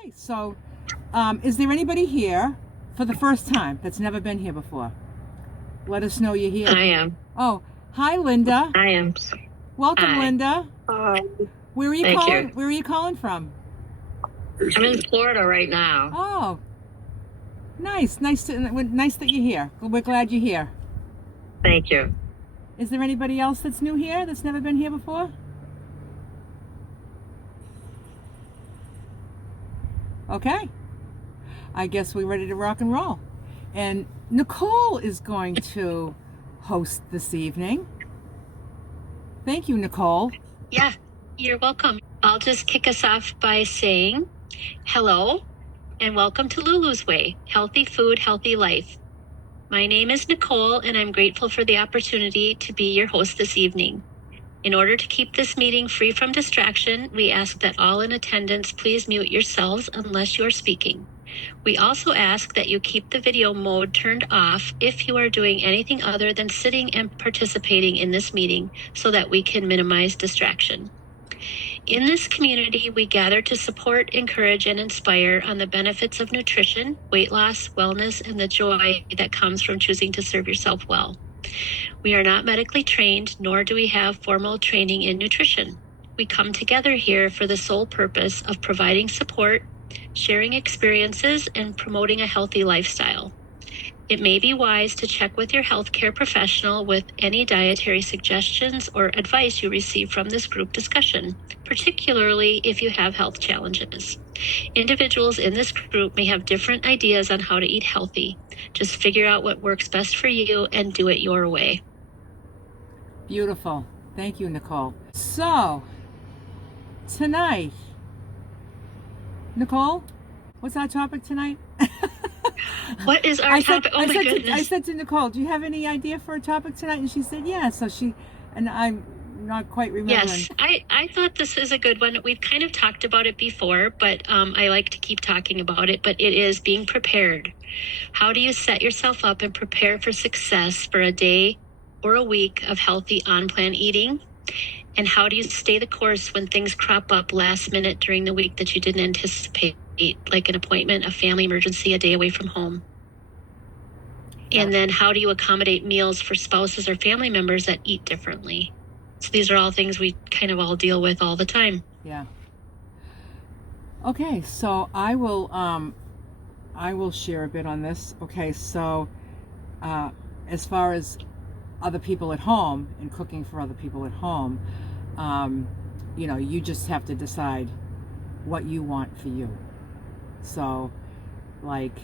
Okay, so is there anybody here for the first time that's never been here before? Let us know you're here. I am. Oh, hi, Linda. I am. Welcome, Hi. Linda. Where are you Thank calling? you. Where are you calling from? I'm in Florida right now. Oh, nice. Nice that you're here. We're glad you're here. Thank you. Is there anybody else that's new here that's never been here before? Okay. I guess we're ready to rock and roll. And Nicole is going to host this evening. Thank you, Nicole. Yeah, you're welcome. I'll just kick us off by saying hello and welcome to Lulu's Way, Healthy Food, Healthy Life. My name is Nicole, and I'm grateful for the opportunity to be your host this evening. In order to keep this meeting free from distraction, we ask that all in attendance please mute yourselves unless you are speaking. We also ask that you keep the video mode turned off if you are doing anything other than sitting and participating in this meeting so that we can minimize distraction. In this community, we gather to support, encourage, and inspire on the benefits of nutrition, weight loss, wellness, and the joy that comes from choosing to serve yourself well. We are not medically trained, nor do we have formal training in nutrition. We come together here for the sole purpose of providing support, sharing experiences, and promoting a healthy lifestyle. It may be wise to check with your healthcare professional with any dietary suggestions or advice you receive from this group discussion, particularly if you have health challenges. Individuals in this group may have different ideas on how to eat healthy. Just figure out what works best for you and do it your way. Beautiful. Thank you, Nicole. So, tonight, Nicole, what's our topic tonight? What is our topic? Oh my goodness. I said to Nicole, do you have any idea for a topic tonight? And she said, yeah. So and I'm not quite remembering. Yes, I thought this is a good one. We've kind of talked about it before, but I like to keep talking about it. But it is being prepared. How do you set yourself up and prepare for success for a day or a week of healthy on-plan eating? And how do you stay the course when things crop up last minute during the week that you didn't anticipate, like an appointment, a family emergency, a day away from home? And then how do you accommodate meals for spouses or family members that eat differently? So these are all things we kind of all deal with all the time. Yeah. Okay, so I will share a bit on this. Okay, so as far as other people at home and cooking for other people at home, you just have to decide what you want for you. So, like,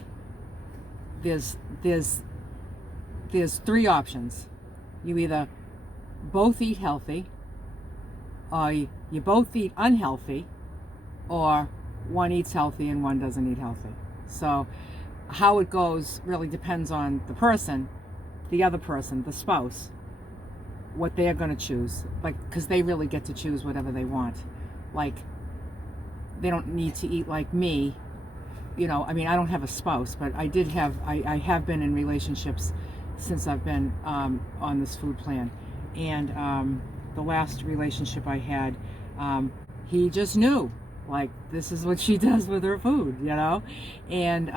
there's three options. You either both eat healthy, or you both eat unhealthy, or one eats healthy and one doesn't eat healthy. So how it goes really depends on the person, the other person, the spouse, what they're going to choose. Like, because they really get to choose whatever they want. Like, they don't need to eat like me. I mean, I don't have a spouse, but I have been in relationships since I've been on this food plan. And the last relationship I had, he just knew, like, this is what she does with her food, and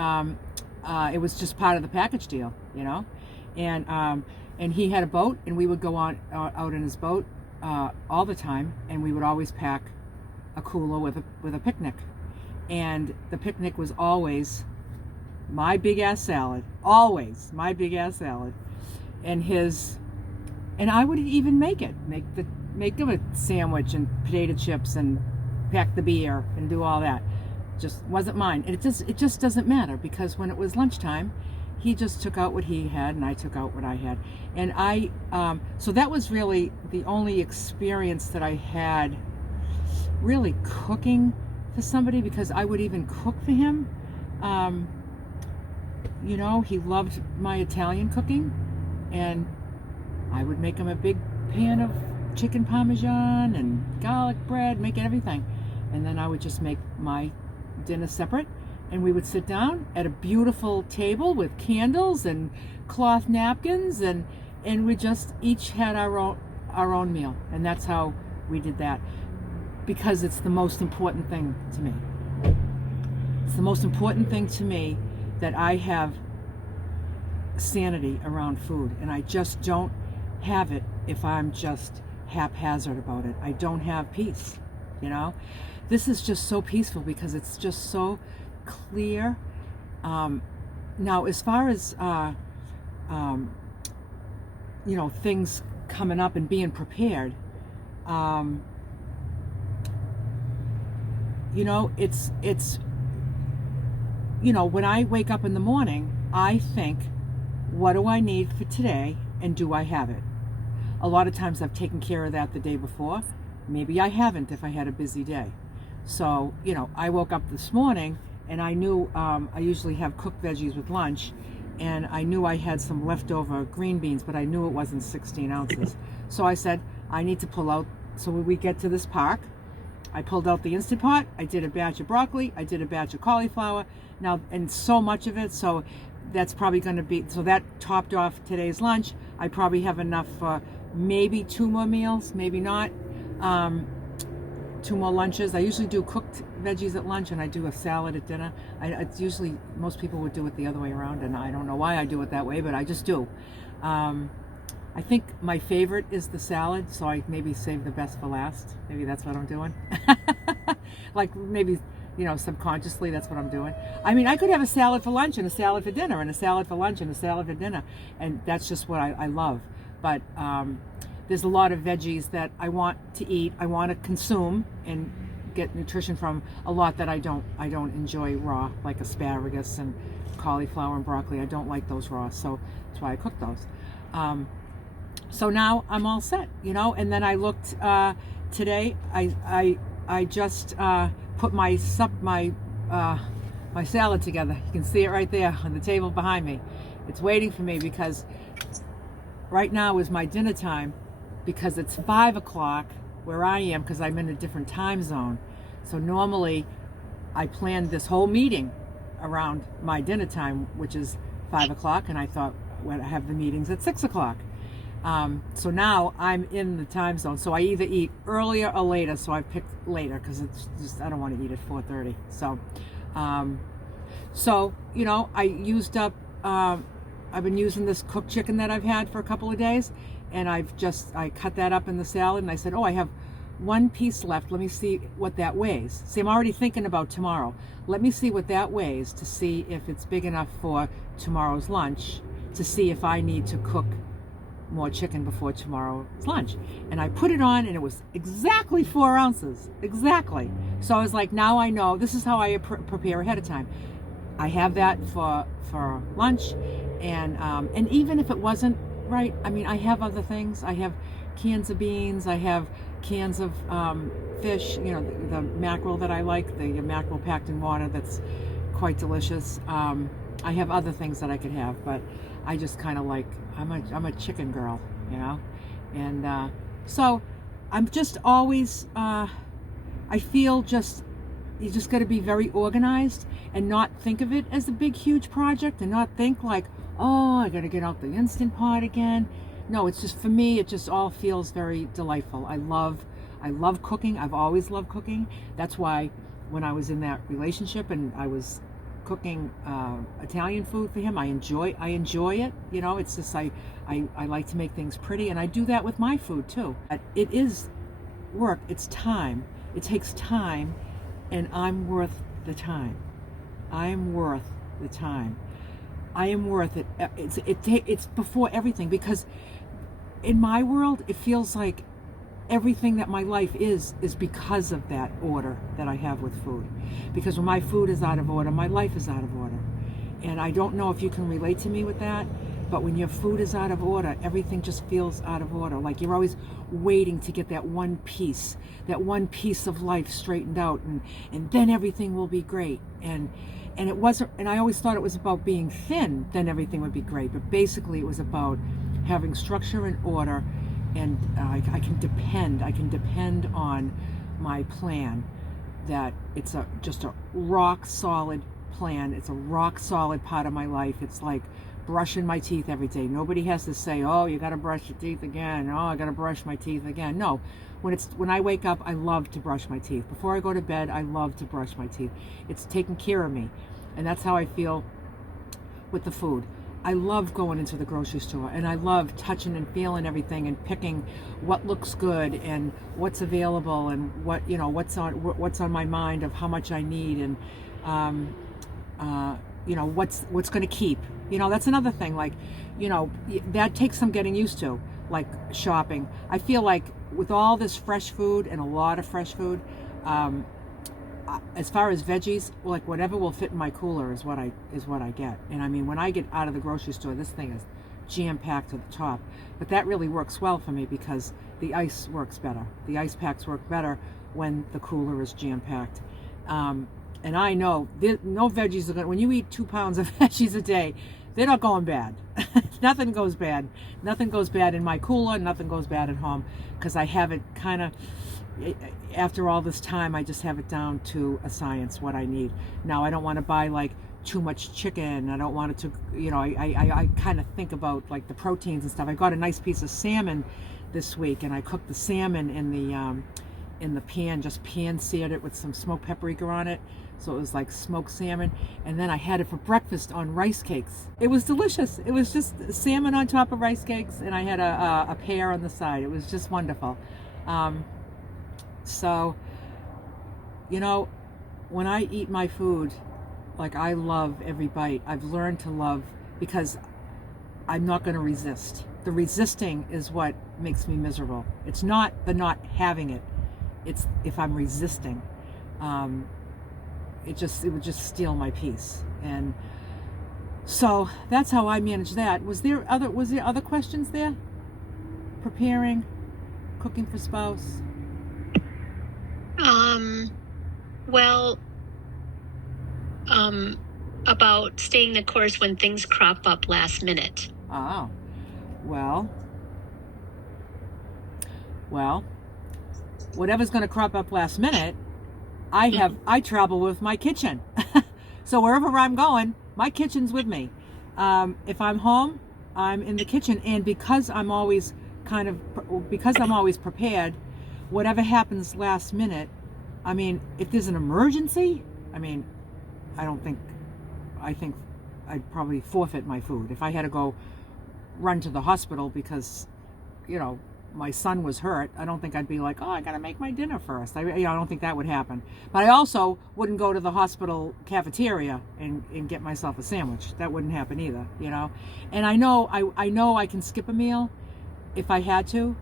it was just part of the package deal, and he had a boat, and we would go on out in his boat all the time, and we would always pack a cooler with a picnic, and the picnic was always my big ass salad, and I would even make him a sandwich and potato chips and pack the beer and do all that. Just wasn't mine. And it just doesn't matter, because when it was lunchtime, he just took out what he had and I took out what I had. And so that was really the only experience that I had really cooking for somebody, because I would even cook for him. He loved my Italian cooking, and I would make him a big pan of chicken parmesan and garlic bread, make everything. And then I would just make my dinner separate, and we would sit down at a beautiful table with candles and cloth napkins, and we just each had our own meal. And that's how we did that, because it's the most important thing to me. It's the most important thing to me that I have sanity around food, and I just don't have it if I'm just haphazard about it. I don't have peace, you know. This is just so peaceful because it's just so clear. Now, as far as things coming up and being prepared, it's when I wake up in the morning, I think, what do I need for today, and do I have it? A lot of times I've taken care of that the day before. Maybe I haven't if I had a busy day. So, I woke up this morning and I knew I usually have cooked veggies with lunch, and I knew I had some leftover green beans, but I knew it wasn't 16 ounces. So I said, I need to pull out, so when we get to this park, I pulled out the Instant Pot, I did a batch of broccoli, I did a batch of cauliflower, now, and so much of it, so that's probably going to be, so that topped off today's lunch. I probably have enough for maybe 2 more meals, maybe not. 2 more lunches. I usually do cooked veggies at lunch and I do a salad at dinner. It's usually, most people would do it the other way around, and I don't know why I do it that way, but I just do. I think my favorite is the salad, so I maybe save the best for last. Maybe that's what I'm doing. Like maybe, subconsciously that's what I'm doing. I mean, I could have a salad for lunch and a salad for dinner and a salad for lunch and a salad for dinner, and that's just what I love. But there's a lot of veggies that I want to eat, I want to consume and get nutrition from, a lot that I don't enjoy raw, like asparagus and cauliflower and broccoli. I don't like those raw, so that's why I cook those. So now I'm all set, and then I looked today. I just put my salad together. You can see it right there on the table behind me. It's waiting for me because right now is my dinner time, because it's 5 o'clock where I am, because I'm in a different time zone. So normally I planned this whole meeting around my dinner time, which is 5 o'clock, and I thought, well, I have the meetings at 6 o'clock. So now I'm in the time zone. So I either eat earlier or later. So I picked later because it's just, I don't want to eat at 4:30. So, I used up, I've been using this cooked chicken that I've had for a couple of days, and I cut that up in the salad, and I said, I have 1 piece left. Let me see what that weighs. See, I'm already thinking about tomorrow. Let me see what that weighs to see if it's big enough for tomorrow's lunch, to see if I need to cook more chicken before tomorrow's lunch. And I put it on, and it was exactly 4 ounces. Exactly. So I was like, now I know. This is how I prepare ahead of time. I have that for lunch, and even if it wasn't right, I mean, I have other things. I have cans of beans. I have cans of fish. The mackerel that I like, the mackerel packed in water. That's quite delicious. I have other things that I could have, but I just kind of like, I'm a chicken girl, and so I'm just always, I feel you just got to be very organized and not think of it as a big, huge project, and not think like, I got to get out the Instant Pot again. No, it's just, for me, it just all feels very delightful. I love cooking. I've always loved cooking. That's why when I was in that relationship and I was cooking Italian food for him, I enjoy it. It's just, I like to make things pretty, and I do that with my food too. It is work. It's time. It takes time, and I'm worth the time. I'm worth the time. I am worth it. It's before everything, because in my world, it feels like everything that my life is because of that order that I have with food. Because when my food is out of order, my life is out of order. And I don't know if you can relate to me with that, but when your food is out of order, everything just feels out of order. Like you're always waiting to get that one piece of life straightened out, and then everything will be great. And it wasn't, and I always thought it was about being thin, then everything would be great. But basically it was about having structure and order, and I can depend on my plan, that it's just a rock solid plan. It's a rock solid part of my life. It's like brushing my teeth every day. Nobody has to say, oh, you got to brush your teeth again. Oh, I got to brush my teeth again. No, when I wake up, I love to brush my teeth. Before I go to bed, I love to brush my teeth. It's taking care of me. And that's how I feel with the food. I love going into the grocery store, and I love touching and feeling everything and picking what looks good and what's available and what's on my mind of how much I need, and what's going to keep. That's another thing. Like, that takes some getting used to, like shopping. I feel like with all this fresh food and a lot of fresh food, as far as veggies, like whatever will fit in my cooler is what I get. And I mean, when I get out of the grocery store, this thing is jam-packed to the top. But that really works well for me because the ice works better. The ice packs work better when the cooler is jam-packed. And I know no veggies are going. When you eat 2 pounds of veggies a day, they're not going bad. Nothing goes bad. Nothing goes bad in my cooler. Nothing goes bad at home because I have it kind of. After all this time, I just have it down to a science what I need. Now, I don't want to buy like too much chicken. I don't want it to, I kind of think about like the proteins and stuff. I got a nice piece of salmon this week, and I cooked the salmon in the pan, just pan-seared it with some smoked paprika on it. So it was like smoked salmon. And then I had it for breakfast on rice cakes. It was delicious. It was just salmon on top of rice cakes, and I had a pear on the side. It was just wonderful. So, when I eat my food, like I love every bite. I've learned to love because I'm not going to resist. The resisting is what makes me miserable. It's not the not having it. It's if I'm resisting, it would just steal my peace. And so that's how I manage that. Was there other questions there? Preparing, cooking for spouse. Well, about staying the course when things crop up last minute. Oh, well, whatever's going to crop up last minute, I travel with my kitchen. So wherever I'm going, my kitchen's with me. If I'm home, I'm in the kitchen, and because I'm always prepared, whatever happens last minute, I mean, if there's an emergency, I think I'd probably forfeit my food. If I had to go run to the hospital because, my son was hurt, I don't think I'd be like, oh, I gotta make my dinner first. I don't think that would happen. But I also wouldn't go to the hospital cafeteria and get myself a sandwich. That wouldn't happen either, And I know I can skip a meal if I had to.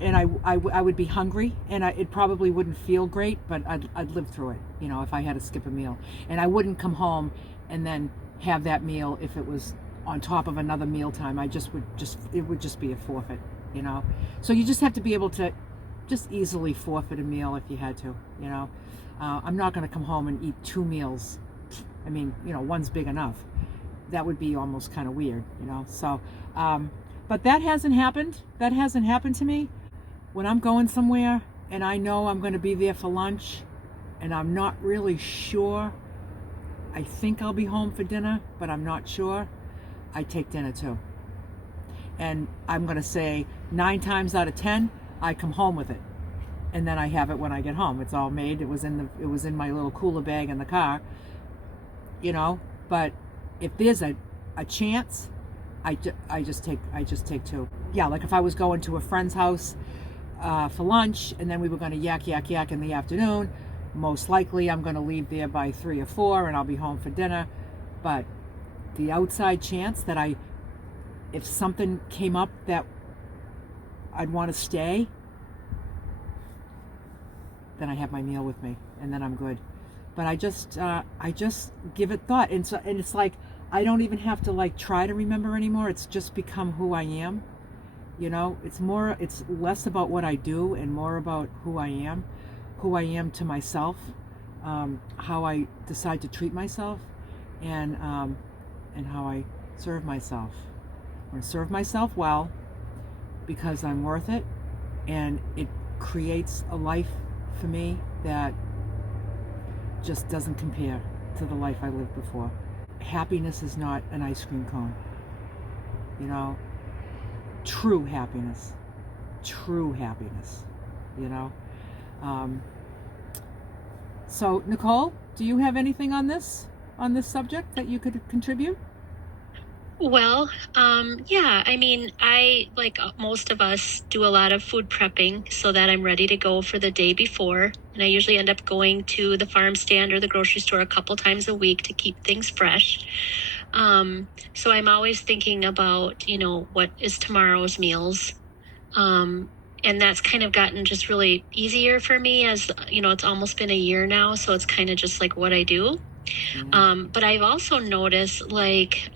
And I would be hungry, and it probably wouldn't feel great, but I'd live through it, if I had to skip a meal. And I wouldn't come home and then have that meal if it was on top of another mealtime. It would just be a forfeit, So you just have to be able to just easily forfeit a meal if you had to, I'm not going to come home and eat 2 meals. I mean, one's big enough. That would be almost kind of weird, So, but that hasn't happened. That hasn't happened to me. When I'm going somewhere and I know I'm going to be there for lunch and I'm not really sure, I think I'll be home for dinner, but I'm not sure, I take dinner too. And I'm going to say 9 times out of 10, I come home with it. And then I have it when I get home. It's all made. It was in my little cooler bag in the car, but if there's a chance, I just take 2. Yeah, like if I was going to a friend's house for lunch, and then we were going to yak in the afternoon, most likely I'm going to leave there by 3 or 4, and I'll be home for dinner. But the outside chance that if something came up that I'd want to stay, then I have my meal with me, and then I'm good. But I just give it thought, and it's like I don't even have to like try to remember anymore. It's just become who I am. It's less about what I do and more about who I am to myself, how I decide to treat myself, and how I serve myself. I'm going to serve myself well because I'm worth it, and it creates a life for me that just doesn't compare to the life I lived before. happiness is not an ice cream cone. You know, true happiness. True happiness. You know? So, Nicole, do you have anything on this subject that you could contribute? Well, yeah, I mean, I, like most of us, do a lot of food prepping so that I'm ready to go for the day before. And I usually end up going to the farm stand or the grocery store a couple times a week to keep things fresh. So I'm always thinking about, what is tomorrow's meals. And that's kind of gotten just really easier for me as, it's almost been a year now. So it's kind of just like what I do. But I've also noticed, like,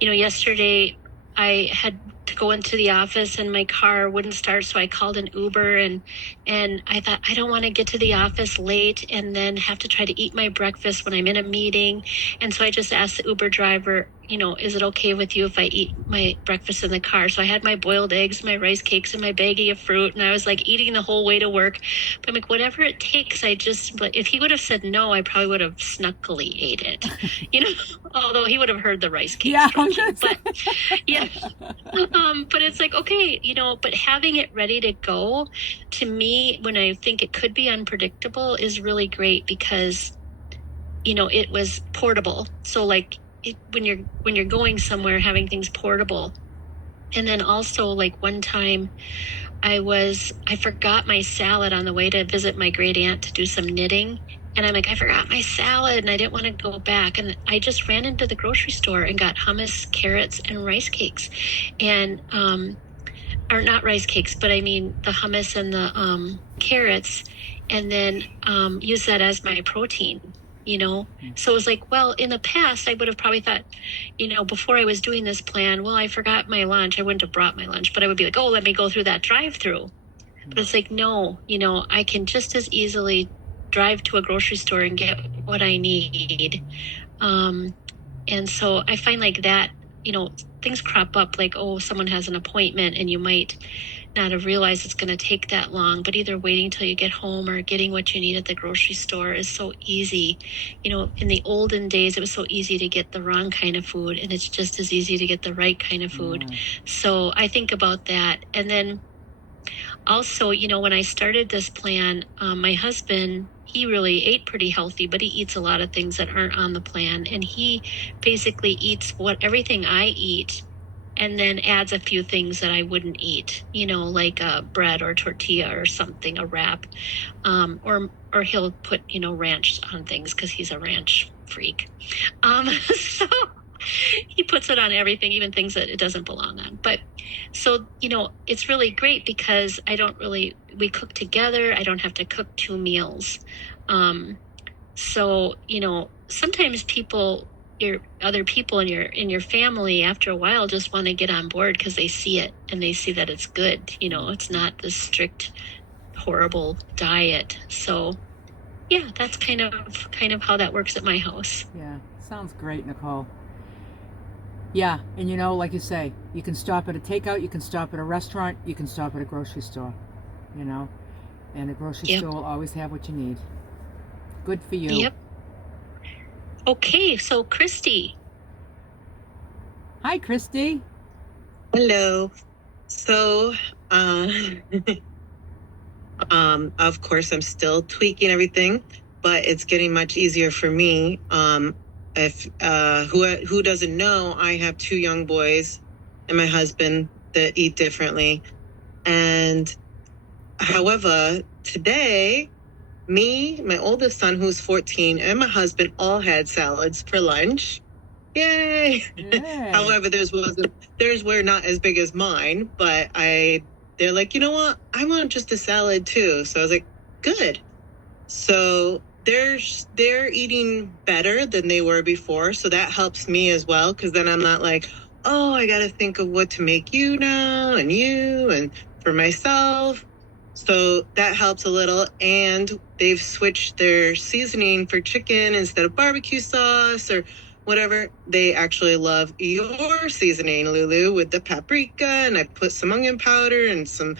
yesterday I had to go into the office and my car wouldn't start, so I called an Uber, and I thought, I don't want to get to the office late and then have to try to eat my breakfast when I'm in a meeting. And so I just asked the Uber driver, is it okay with you if I eat my breakfast in the car? So I had my boiled eggs, my rice cakes, and my baggie of fruit, and I was like eating the whole way to work. But I'm like, whatever it takes. But if he would have said no, I probably would have snuckily ate it, although he would have heard the rice cakes. Yeah, but yeah. But it's like, okay, but having it ready to go, to me, when I think it could be unpredictable, is really great because, it was portable. So like when you're going somewhere, having things portable. And then also, like, one time I forgot my salad on the way to visit my great aunt to do some knitting. And I'm like, I forgot my salad and I didn't want to go back. And I just ran into the grocery store and got hummus, carrots, and rice cakes. And, or not rice cakes, but I mean the hummus and the carrots, and then use that as my protein, So it was like, well, in the past, I would have probably thought, before I was doing this plan, well, I forgot my lunch. I wouldn't have brought my lunch, but I would be like, oh, let me go through that drive-through. But it's like, no, I can just as easily drive to a grocery store and get what I need. And so I find like that, things crop up, like, oh, someone has an appointment and you might not have realized it's going to take that long, but either waiting till you get home or getting what you need at the grocery store is so easy. In the olden days, it was so easy to get the wrong kind of food, and it's just as easy to get the right kind of food. So I think about that. And then also, when I started this plan, my husband, he really ate pretty healthy, but he eats a lot of things that aren't on the plan. And he basically eats everything I eat, and then adds a few things that I wouldn't eat, like bread or tortilla or something, a wrap. Or he'll put, ranch on things because he's a ranch freak. So he puts it on everything, even things that it doesn't belong on. But so, it's really great because we cook together. I don't have to cook 2 meals. So, sometimes other people in your family, after a while, just want to get on board because they see it and they see that it's good. It's not this strict, horrible diet. So yeah, that's kind of how that works at my house. Yeah, sounds great, Nicole. Yeah, and like you say, you can stop at a takeout, you can stop at a restaurant, you can stop at a grocery store, and a grocery store will always have what you need. Good for you. Yep. Okay, so Christy. Hi, Christy. Hello. So, of course, I'm still tweaking everything, but it's getting much easier for me. Who doesn't know, I have 2 young boys and my husband that eat differently. And however, today, me, my oldest son, who's 14, and my husband all had salads for lunch. Yay! However, theirs were not as big as mine, but they're like, you know what? I want just a salad too. So I was like, good. So they're eating better than they were before. So that helps me as well, because then I'm not like, oh, I got to think of what to make you now and you and for myself. So that helps a little. And they've switched their seasoning for chicken instead of barbecue sauce or whatever. They actually love your seasoning, Lulu, with the paprika. And I put some onion powder and some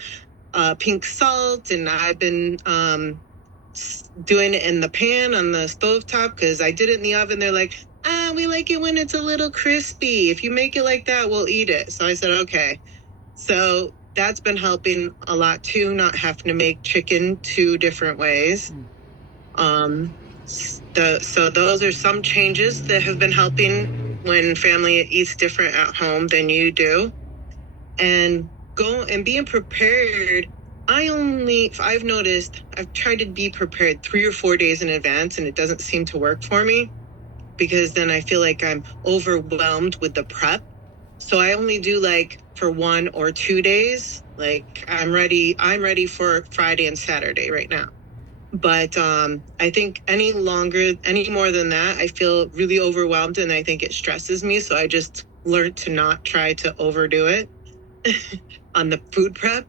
pink salt. And I've been doing it in the pan on the stovetop because I did it in the oven. They're like, yeah, we like it when it's a little crispy. If you make it like that, we'll eat it. So I said, okay. So that's been helping a lot too, not having to make chicken 2 different ways. So those are some changes that have been helping when family eats different at home than you do. And being prepared. I've noticed I've tried to be prepared 3 or 4 days in advance, and it doesn't seem to work for me because then I feel like I'm overwhelmed with the prep. So I only do like for 1 or 2 days. Like I'm ready for Friday and Saturday right now. But I think any more than that, I feel really overwhelmed, and I think it stresses me. So I just learned to not try to overdo it on the food prep.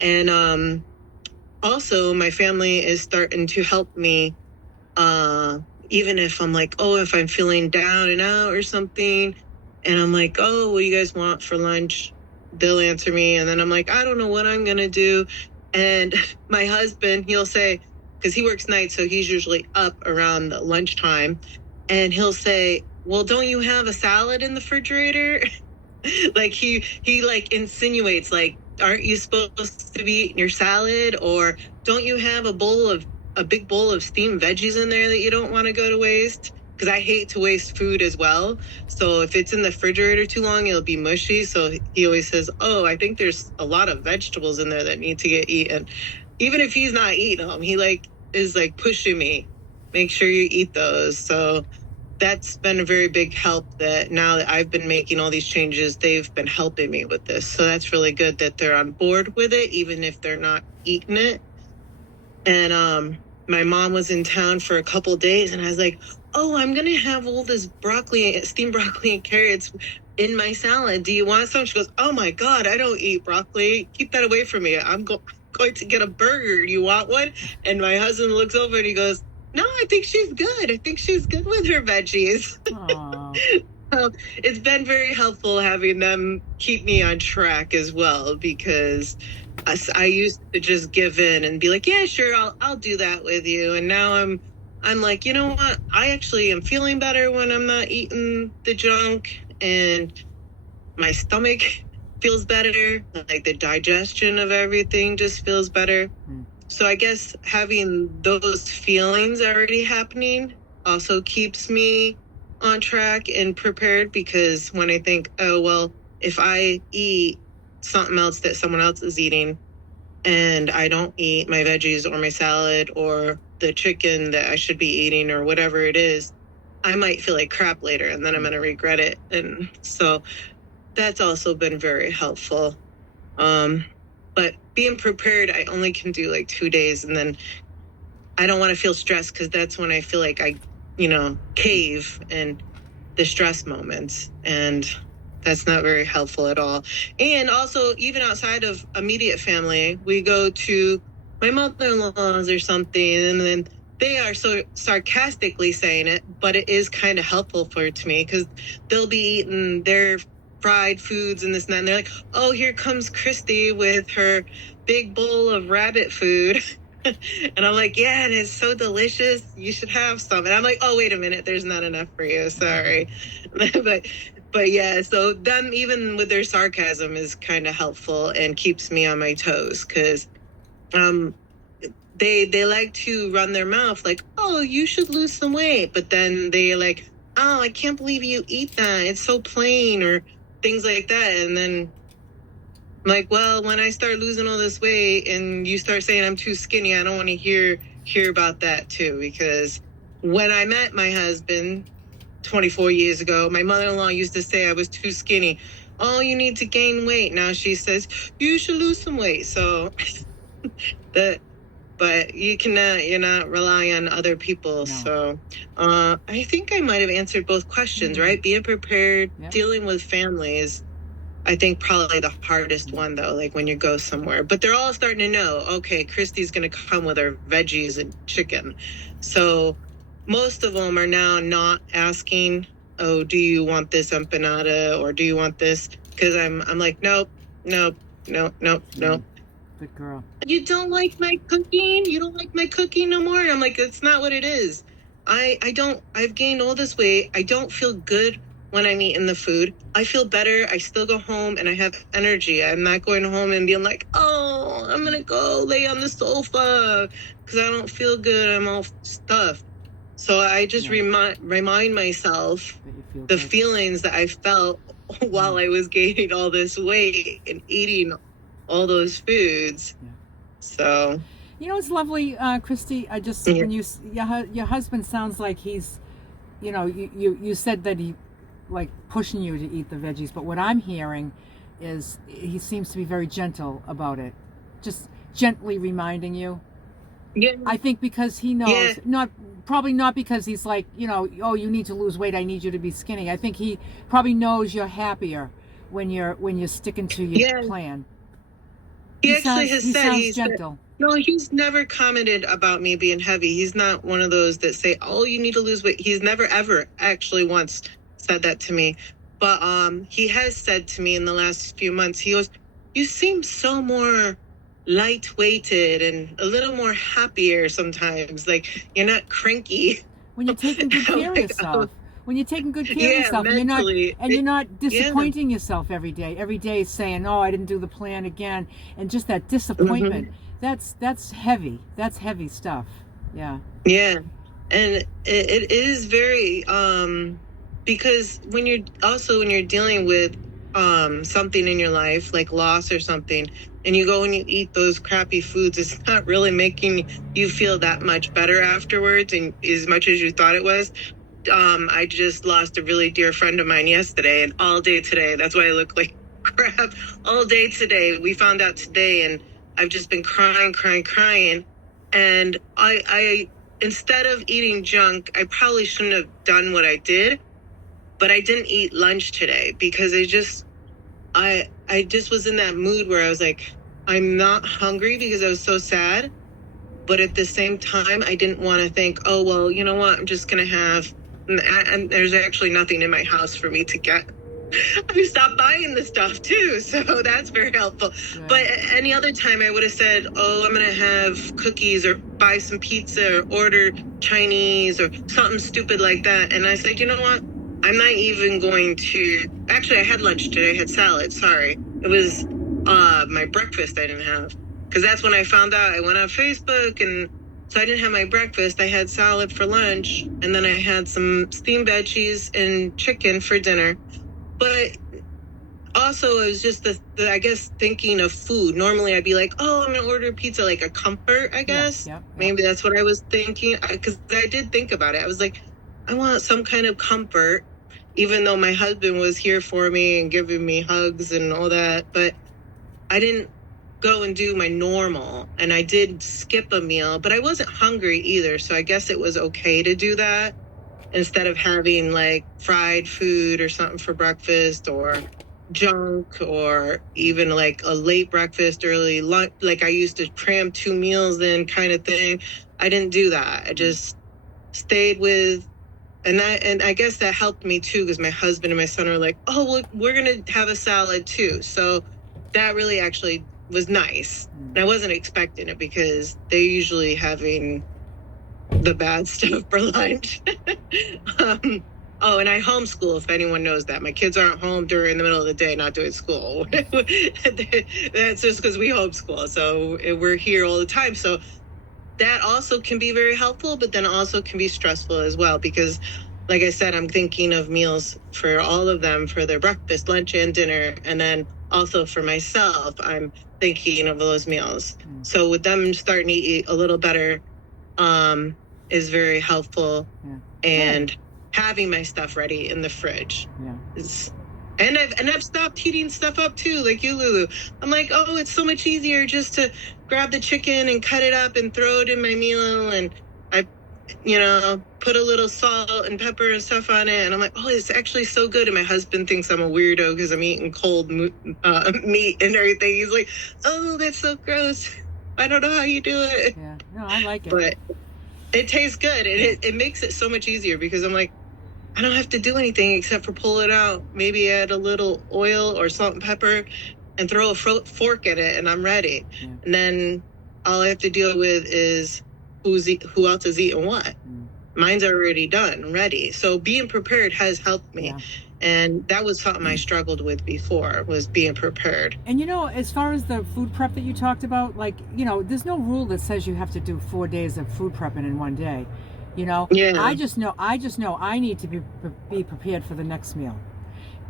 And also my family is starting to help me, even if I'm like, if I'm feeling down and out or something, and I'm like, what do you guys want for lunch? They'll answer me, and then I'm like, I don't know what I'm gonna do. And my husband, he'll say, because he works nights, so he's usually up around lunchtime, and he'll say, well, don't you have a salad in the refrigerator? Like he like insinuates, like, aren't you supposed to be eating your salad? Or don't you have a big bowl of steamed veggies in there that you don't want to go to waste? Because I hate to waste food as well. So if it's in the refrigerator too long, it'll be mushy. So he always says, I think there's a lot of vegetables in there that need to get eaten. Even if he's not eating them, he is pushing me, make sure you eat those. So that's been a very big help, that now that I've been making all these changes, they've been helping me with this. So that's really good that they're on board with it, even if they're not eating it. And my mom was in town for a couple of days, and I was like, I'm going to have all this steamed broccoli and carrots in my salad. Do you want some? She goes, oh my God, I don't eat broccoli. Keep that away from me. I'm going to get a burger. Do you want one? And my husband looks over and he goes, no, I think she's good. I think she's good with her veggies. It's been very helpful having them keep me on track as well, because I used to just give in and be like, yeah, sure, I'll do that with you. And now I'm like, you know what? I actually am feeling better when I'm not eating the junk, and my stomach feels better. Like the digestion of everything just feels better. So I guess having those feelings already happening also keeps me on track and prepared, because when I think, if I eat something else that someone else is eating and I don't eat my veggies or my salad or the chicken that I should be eating or whatever it is, I might feel like crap later, and then I'm going to regret it. And so that's also been very helpful. But being prepared, I only can do like 2 days, and then I don't want to feel stressed, because that's when I feel like I, cave in the stress moments, and that's not very helpful at all. And also, even outside of immediate family, we go to my mother-in-law's or something, and then they are so sarcastically saying it, but it is kind of helpful to me, because they'll be eating their fried foods and this and that, and they're like, here comes Christy with her big bowl of rabbit food. And I'm like, yeah, and it's so delicious, you should have some. And I'm like, wait a minute, there's not enough for you, sorry. but yeah, so them, even with their sarcasm, is kind of helpful and keeps me on my toes, because they like to run their mouth like, you should lose some weight, but then they like, I can't believe you eat that, it's so plain, or things like that. And then I'm like, well, when I start losing all this weight and you start saying I'm too skinny, I don't want to hear about that too. Because when I met my husband 24 years ago, my mother-in-law used to say I was too skinny. You need to gain weight. Now she says you should lose some weight. So but you're not relying on other people. No. So I think I might have answered both questions, right? Being prepared, dealing with families. I think probably the hardest one, though, like when you go somewhere. But they're all starting to know, okay, Christy's going to come with her veggies and chicken. So most of them are now not asking, do you want this empanada, or do you want this? Because I'm like, nope. Good girl. You don't like my cooking? You don't like my cooking no more? I'm like, that's not what it is. I've gained all this weight. I don't feel good when I'm eating the food. I feel better. I still go home and I have energy. I'm not going home and being like, oh, I'm going to go lay on the sofa because I don't feel good. I'm all stuffed. So I just remind myself the feelings that I felt while I was gaining all this weight and eating all those foods. Yeah. So, you know, it's lovely, Christy. I just when your husband sounds like he's, you know, you said that he like pushing you to eat the veggies, but what I'm hearing is he seems to be very gentle about it, just gently reminding you. Yeah. I think because he knows, probably not because he's like, you know, oh, you need to lose weight, I need you to be skinny. I think he probably knows you're happier when you're sticking to your plan. He actually sounds gentle. No, he's never commented about me being heavy. He's not one of those that say, oh, you need to lose weight. He's never ever actually once said that to me. But he has said to me in the last few months, he goes, you seem so more light-weighted and a little more happier sometimes. Like, you're not cranky. When you're taking good care of yourself. When you're taking good care of yourself, and you're not disappointing yourself every day saying, oh, I didn't do the plan again, and just that disappointment. That's heavy. That's heavy stuff. Yeah. Yeah. And it is very because when you're dealing with something in your life like loss or something, and you go and you eat those crappy foods, it's not really making you feel that much better afterwards, and as much as you thought it was. I just lost a really dear friend of mine yesterday, and all day today, that's why I look like crap. All day today, we found out today, and I've just been crying. And I instead of eating junk, I probably shouldn't have done what I did, but I didn't eat lunch today because I just was in that mood where I was like, I'm not hungry because I was so sad. But at the same time, I didn't want to think, oh, well, you know what? I'm just going to have, and there's actually nothing in my house for me to get. I stopped buying the stuff too, so that's very helpful. Yeah. But any other time I would have said, oh, I'm going to have cookies or buy some pizza or order Chinese or something stupid like that. And I said, you know what? I'm not even going to, actually I had lunch today, I had salad, sorry. It was my breakfast I didn't have. Because that's when I found out. I went on Facebook, and so I didn't have my breakfast. I had salad for lunch, and then I had some steamed veggies and chicken for dinner. But also, it was just I guess, thinking of food. Normally, I'd be like, oh, I'm going to order pizza, like a comfort, I guess. Yeah. Maybe that's what I was thinking. Because I did think about it. I was like, I want some kind of comfort, even though my husband was here for me and giving me hugs and all that. But I didn't go and do my normal, and I did skip a meal, but I wasn't hungry either, so I guess it was okay to do that instead of having like fried food or something for breakfast or junk or even like a late breakfast, early lunch, like I used to cram 2 meals in kind of thing. I didn't do that. I just stayed with, and I guess that helped me too, because my husband and my son are like, oh, well, we're gonna have a salad too, so that really actually was nice. And I wasn't expecting it because they're usually having the bad stuff for lunch. Oh, and I homeschool, if anyone knows that. My kids aren't home during the middle of the day, not doing school. That's just because we homeschool. So we're here all the time. So that also can be very helpful, but then also can be stressful as well, because like I said, I'm thinking of meals for all of them for their breakfast, lunch, and dinner. And then also for myself, I'm thinking of those meals. So with them starting to eat a little better is very helpful. Yeah. And having my stuff ready in the fridge. Yeah. And I've stopped heating stuff up too, like you, Lulu. I'm like, oh, it's so much easier just to grab the chicken and cut it up and throw it in my meal. And I, put a little salt and pepper and stuff on it. And I'm like, oh, it's actually so good. And my husband thinks I'm a weirdo because I'm eating cold meat and everything. He's like, oh, that's so gross. I don't know how you do it. Yeah, no, I like it. But it tastes good. And it makes it so much easier because I'm like, I don't have to do anything except for pull it out, maybe add a little oil or salt and pepper and throw a fork at it, and I'm ready. Yeah. And then all I have to deal with is who else is eating what. mine's already done, ready. So being prepared has helped me. Yeah. And that was something I struggled with before, was being prepared. And as far as the food prep that you talked about, like, there's no rule that says you have to do 4 days of food prepping in one day. Yeah. I just know I need to be prepared for the next meal.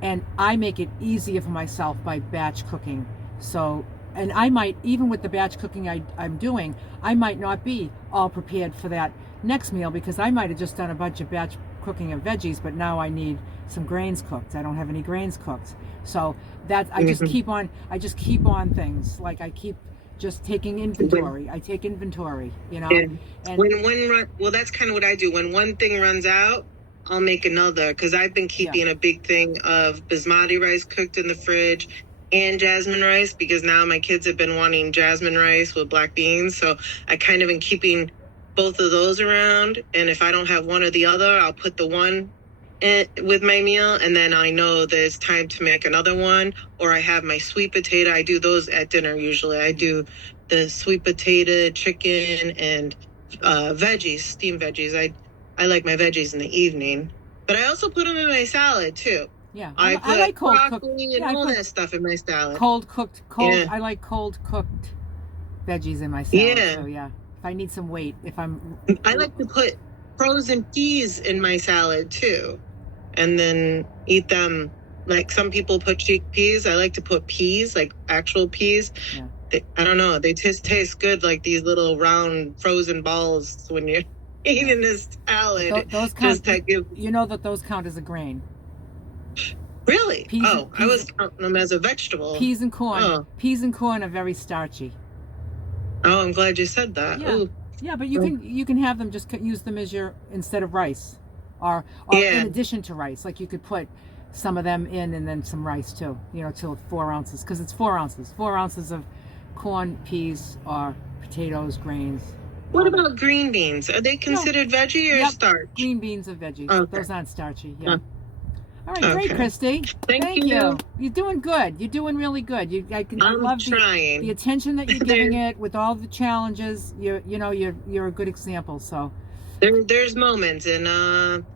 And I make it easier for myself by batch cooking. So, and I might, even with the batch cooking I'm doing, I might not be all prepared for that next meal, because I might have just done a bunch of batch cooking of veggies, but now I need some grains cooked. I don't have any grains cooked. So that I just keep on things. Like I keep just taking inventory. I take inventory, Yeah. And well, that's kind of what I do. When one thing runs out, I'll make another, because I've been keeping a big thing of basmati rice cooked in the fridge and jasmine rice, because now my kids have been wanting jasmine rice with black beans. So I kind of been keeping both of those around. And if I don't have one or the other, I'll put the one with my meal, and then I know that it's time to make another one. Or I have my sweet potato. I do those at dinner usually. I do the sweet potato, chicken, and veggies, steamed veggies. I like my veggies in the evening, but I also put them in my salad too. Yeah, I like cold broccoli and all that stuff in my salad. Yeah. I like cold cooked veggies in my salad. Yeah. So yeah, if I need some weight, I like to put frozen peas in my salad too, and then eat them. Like some people put chickpeas. I like to put peas, like actual peas. Yeah. I don't know. They just taste good, like these little round frozen balls when you're eating this salad. Those count. That those count as a grain. Really? I was counting them as a vegetable. Peas and corn. Oh. Peas and corn are very starchy. Oh, I'm glad you said that. Yeah. Ooh. Yeah, but you can have them, just use them as instead of rice, or in addition to rice. Like you could put some of them in and then some rice too. Till 4 ounces, because it's 4 ounces. 4 ounces of corn, peas, or potatoes, grains. What about green beans? Are they considered veggie or starch? Green beans are veggies. Okay. Those aren't starchy. Yeah. All right, great, Christy. Thank you. You're doing good. You're doing really good. I love the attention that you're giving it with all the challenges. You're a good example. So there's moments, and I'm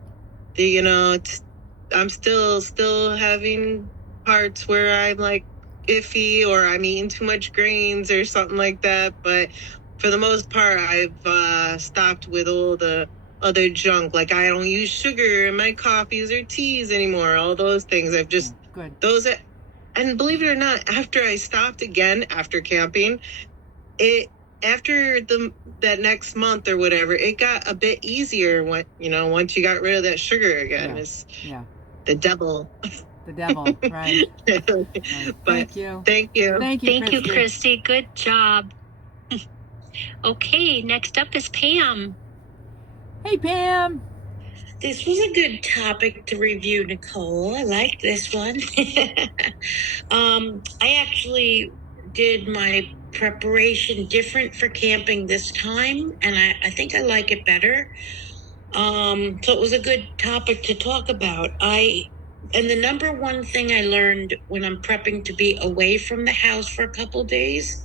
still having parts where I'm like iffy, or I'm eating too much grains or something like that. But for the most part, I've stopped with all the other junk. Like I don't use sugar in my coffees or teas anymore. All those things. I've just good. And believe it or not, after I stopped again after camping, after that next month or whatever, it got a bit easier once you got rid of that sugar again. It's the devil. The devil, right. But thank you. Thank you, Christy. Good job. Okay, next up is Pam. Hey, Pam. This was a good topic to review, Nicole. I like this one. I actually did my preparation different for camping this time, and I think I like it better. So it was a good topic to talk about. And the number one thing I learned when I'm prepping to be away from the house for a couple days,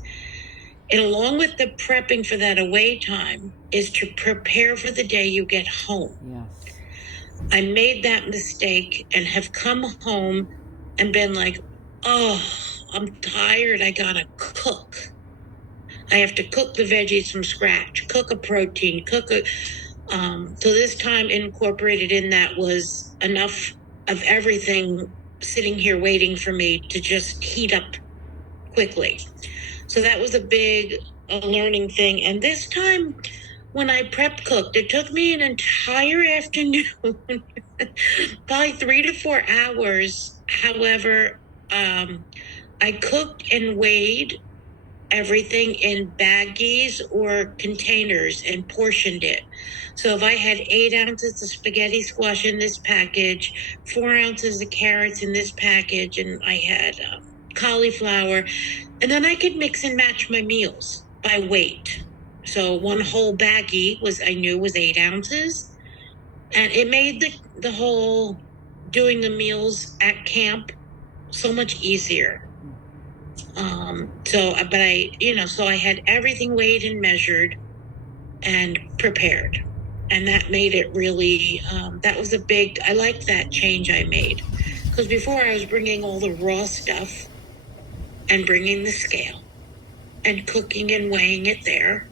and along with the prepping for that away time, is to prepare for the day you get home. Yes. I made that mistake and have come home and been like, oh, I'm tired. I gotta cook. I have to cook the veggies from scratch, cook a protein, so this time incorporated in that was enough of everything sitting here waiting for me to just heat up quickly. So that was a big learning thing. And this time when I prep cooked, it took me an entire afternoon, probably 3 to 4 hours. However, I cooked and weighed everything in baggies or containers and portioned it. So if I had 8 ounces of spaghetti squash in this package, 4 ounces of carrots in this package, and I had cauliflower, and then I could mix and match my meals by weight. So one whole baggie I knew was 8 ounces, and it made the whole doing the meals at camp so much easier. So I had everything weighed and measured and prepared. And that made it really, that was I liked that change I made. Because before I was bringing all the raw stuff and bringing the scale and cooking and weighing it there.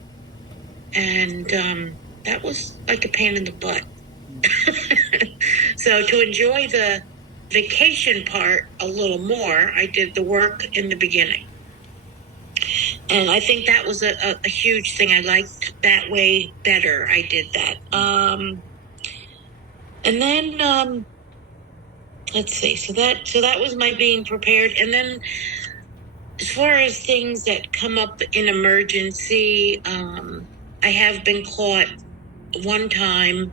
And that was like a pain in the butt. So to enjoy the vacation part a little more, I did the work in the beginning. And I think that was a huge thing. I liked that way better. I did that. And then let's see. So that was my being prepared. And then as far as things that come up in emergency, I have been caught one time,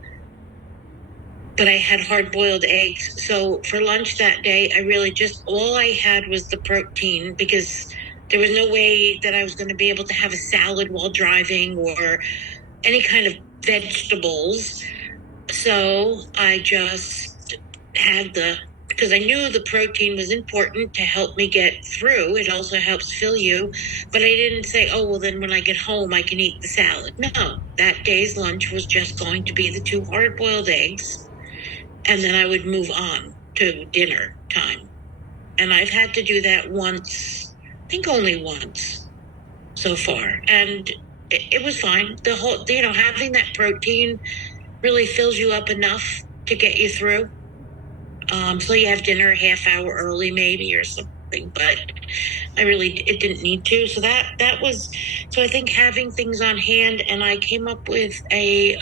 but I had hard-boiled eggs. So for lunch that day, I really all I had was the protein, because there was no way that I was going to be able to have a salad while driving or any kind of vegetables. So I just had because I knew the protein was important to help me get through. It also helps fill you. But I didn't say, oh, well, then when I get home, I can eat the salad. No, that day's lunch was just going to be the 2 hard-boiled eggs. And then I would move on to dinner time. And I've had to do that once, I think only once so far. And it was fine. The whole, having that protein really fills you up enough to get you through. So you have dinner a half hour early maybe or something, but it didn't need to. So that was, so I think having things on hand, and I came up with a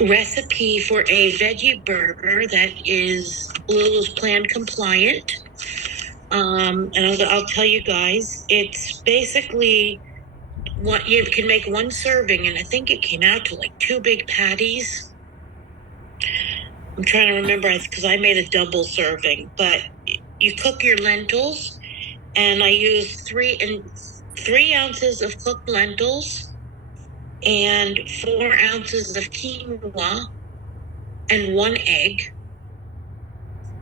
recipe for a veggie burger that is Lulu's Plan compliant. And I'll tell you guys, it's basically what you can make 1 serving, and I think it came out to like 2 big patties. I'm trying to remember because I made a double serving, but you cook your lentils, and I used 3 ounces of cooked lentils and 4 ounces of quinoa and 1 egg,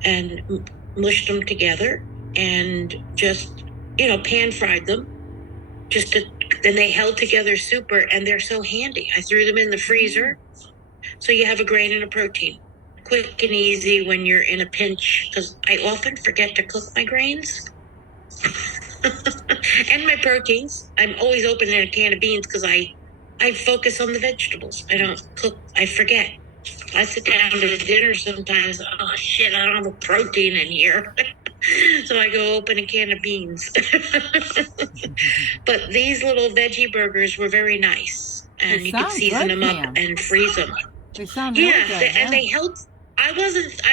and mushed them together and just, pan fried them. Then they held together super, and they're so handy. I threw them in the freezer. So you have a grain and a protein. Quick and easy when you're in a pinch, because I often forget to cook my grains and my proteins. I'm always opening a can of beans because I focus on the vegetables. I don't cook. I forget. I sit down to dinner sometimes. Oh, shit, I don't have a protein in here. So I go open a can of beans. But these little veggie burgers were very nice. And you could season them up and freeze them. They sound really good. And they held. I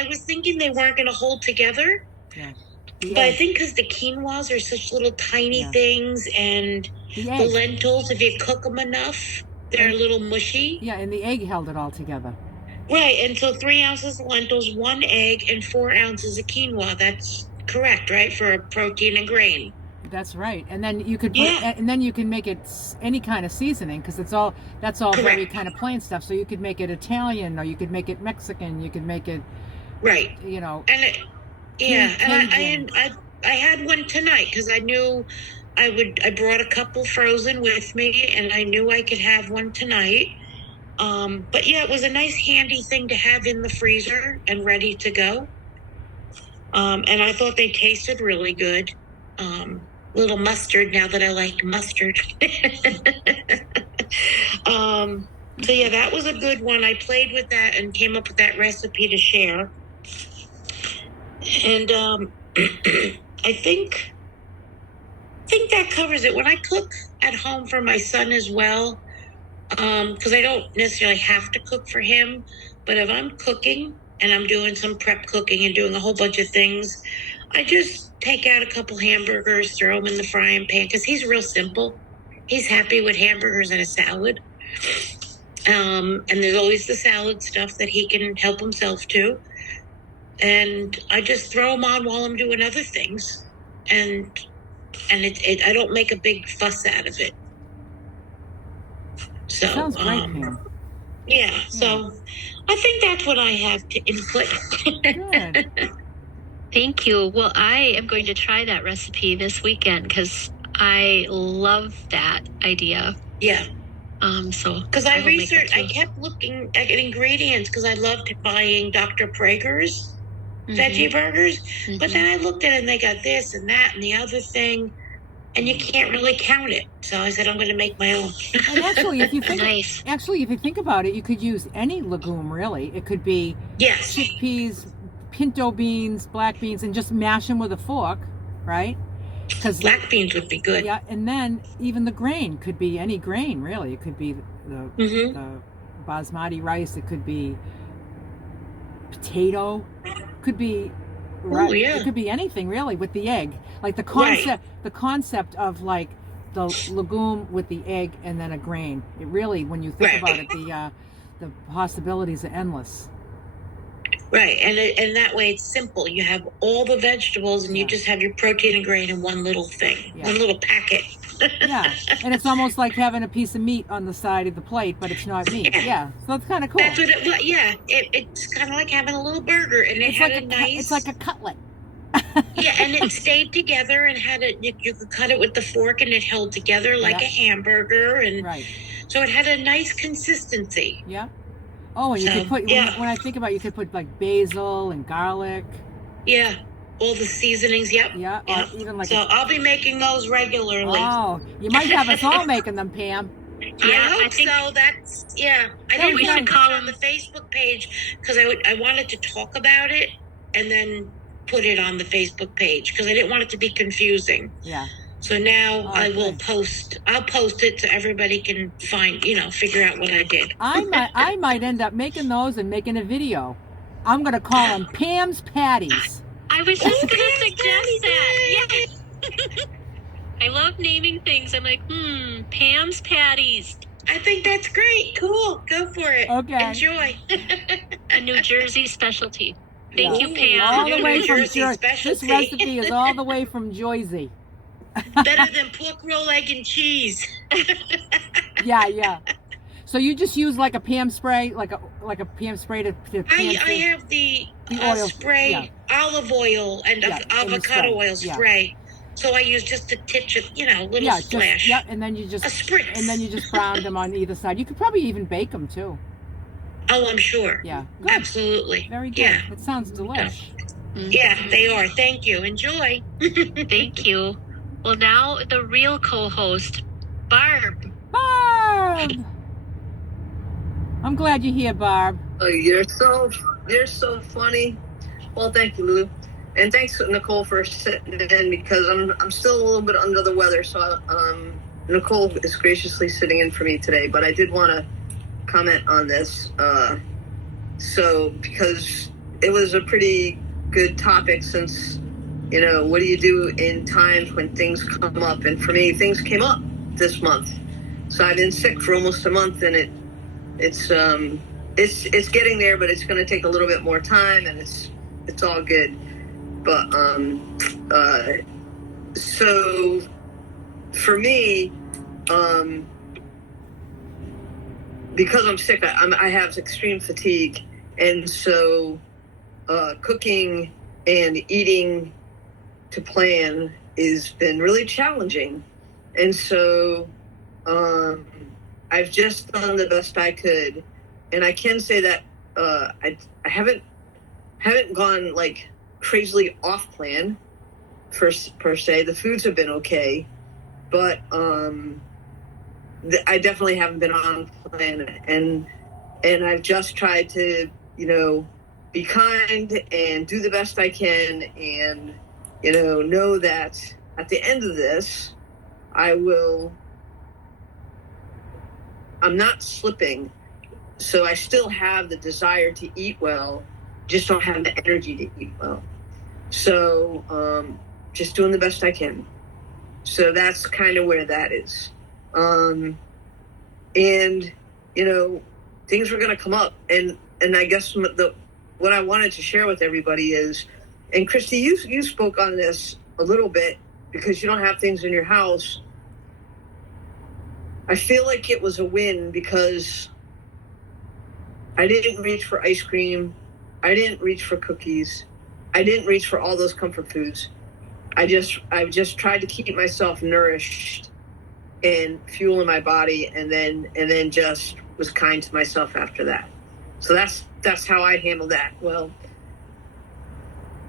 was thinking they weren't going to hold together. Yeah. But I think because the quinoas are such little tiny things, and the lentils, if you cook them enough, they're a little mushy. Yeah, and the egg held it all together. Right, and so 3 ounces of lentils, 1 egg, and 4 ounces of quinoa. That's correct, right, for a protein and grain. That's right, and then you could and then you can make it any kind of seasoning, because that's all correct. Very kind of plain stuff. So you could make it Italian, or you could make it Mexican. You could make it right. And I had one tonight because I knew I brought a couple frozen with me, and I knew I could have one tonight. But yeah, it was a nice handy thing to have in the freezer and ready to go. And I thought they tasted really good. Little mustard, now that I like mustard. So yeah, that was a good one. I played with that and came up with that recipe to share. And I think that covers it. When I cook at home for my son as well, because I don't necessarily have to cook for him, but if I'm cooking and I'm doing some prep cooking and doing a whole bunch of things, I just take out a couple hamburgers, throw them in the frying pan, because he's real simple. He's happy with hamburgers and a salad. And there's always the salad stuff that he can help himself to. And I just throw them on while I'm doing other things. And I don't make a big fuss out of it. So, sounds great, Pam. Yeah, so I think that's what I have to input. Good. Thank you. Well, I am going to try that recipe this weekend because I love that idea. Yeah. So Because I will make that researched, I too. kept looking at ingredients because I loved buying Dr. Prager's veggie burgers. But then I looked at it and they got this and that and the other thing, and you can't really count it. So I said, I'm going to make my own. And actually, if you think Nice. actually if you think about it, you could use any legume really. It could be Yes. chickpeas, pinto beans, black beans, and just mash them with a fork, right? Because Black beans would be good. yeah, and then even the grain could be any grain really. It could be the basmati rice. It could be potato. Could be Oh, yeah. It could be anything really with the egg. Like the concept of like the legume with the egg and then a grain. It really, when you think about it, the possibilities are endless. Right, and that way it's simple. You have all the vegetables, and you just have your protein and grain in one little thing, one little packet. Yeah, and it's almost like having a piece of meat on the side of the plate, but it's not meat. Yeah, so it's kind of cool. That's what it was. Yeah, it's kind of like having a little burger, and it had it's like a cutlet. Yeah, and it stayed together, and you could cut it with the fork, and it held together like a hamburger, and so it had a nice consistency. Yeah. Oh, and you could put, when I think about it, you could put like basil and garlic. Yeah, all the seasonings, yep. Yeah, yep. Even like I'll be making those regularly. Oh, you might have us all making them, Pam. Yeah, I think so. That's, I think we should call on the Facebook page, because I wanted to talk about it and then put it on the Facebook page, because I didn't want it to be confusing. Yeah. So now I'll post it so everybody can find, figure out what I did. I might end up making those and making a video. I'm going to call them Pam's Patties. I was just going to suggest that. Yeah. I love naming things. I'm like, Pam's Patties. I think that's great. Cool. Go for it. Okay. Enjoy. A New Jersey specialty. Thank you, Pam. All the way from Jersey. This recipe is all the way from Jersey. Better than pork roll, egg, and cheese. Yeah. So you just use like a Pam spray, like a Pam spray to I have the oil spray, olive oil, and avocado oil spray. So I use just a titch of, little splash. And then you just a spritz. And then you just brown them on either side. You could probably even bake them too. Oh, I'm sure. Yeah. Good. Absolutely. Very good. Yeah. It sounds delicious. Yeah, they are. Thank you. Enjoy. Thank you. Well, now the real co-host, Barb. Barb! I'm glad you're here, Barb. Oh, you're so funny. Well, thank you, Lulu, and thanks, Nicole, for sitting in, because I'm still a little bit under the weather. So Nicole is graciously sitting in for me today, but I did want to comment on this. So because it was a pretty good topic, since what do you do in times when things come up? And for me, things came up this month. So I've been sick for almost a month, and it's getting there, but it's going to take a little bit more time, and it's all good. But so for me, because I'm sick, I have extreme fatigue, and so cooking and eating to plan has been really challenging. And so I've just done the best I could, and I can say that I haven't gone like crazily off plan per se. The foods have been okay, but I definitely haven't been on plan, and I've just tried to be kind and do the best I can, and know that at the end of this, I'm not slipping. So I still have the desire to eat well, just don't have the energy to eat well. So just doing the best I can. So that's kind of where that is. And things were going to come up, and I guess what I wanted to share with everybody is, and Christy, you spoke on this a little bit, because you don't have things in your house. I feel like it was a win, because I didn't reach for ice cream. I didn't reach for cookies. I didn't reach for all those comfort foods. I just tried to keep myself nourished and fuel in my body, and then just was kind to myself after that. So that's how I handle that. Well,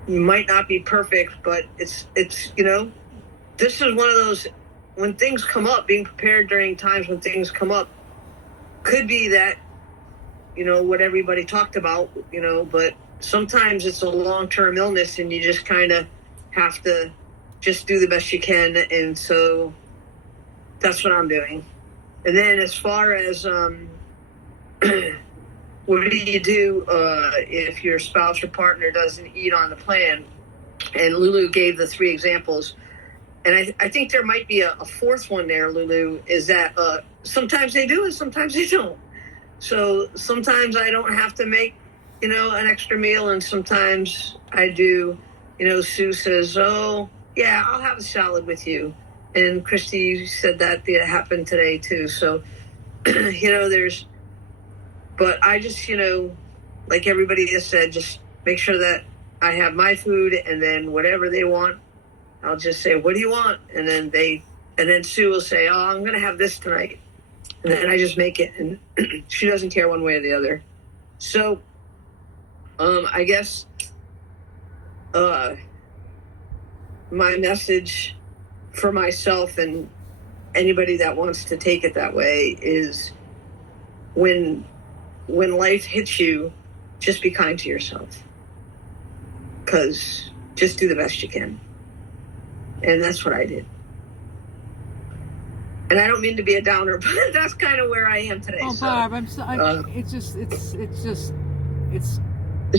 you might not be perfect, but it's this is one of those, when things come up, being prepared during times when things come up could be that, what everybody talked about, but sometimes it's a long-term illness and you just kind of have to just do the best you can. And so that's what I'm doing. And then as far as what do you do if your spouse or partner doesn't eat on the plan? And Lulu gave the 3 examples. And I think there might be a 4th one there, Lulu, is that sometimes they do and sometimes they don't. So sometimes I don't have to make, an extra meal, and sometimes I do. Sue says, oh, yeah, I'll have a salad with you. And Christy said that happened today too. So, but I just, like everybody has said, just make sure that I have my food, and then whatever they want, I'll just say, what do you want? And then Sue will say, oh, I'm going to have this tonight. And then I just make it, and she doesn't care one way or the other. So, I guess, my message for myself and anybody that wants to take it that way is when life hits you, just be kind to yourself, because just do the best you can. And that's what I did. And I don't mean to be a downer, but that's kind of where I am today. Oh, so, Barb, it's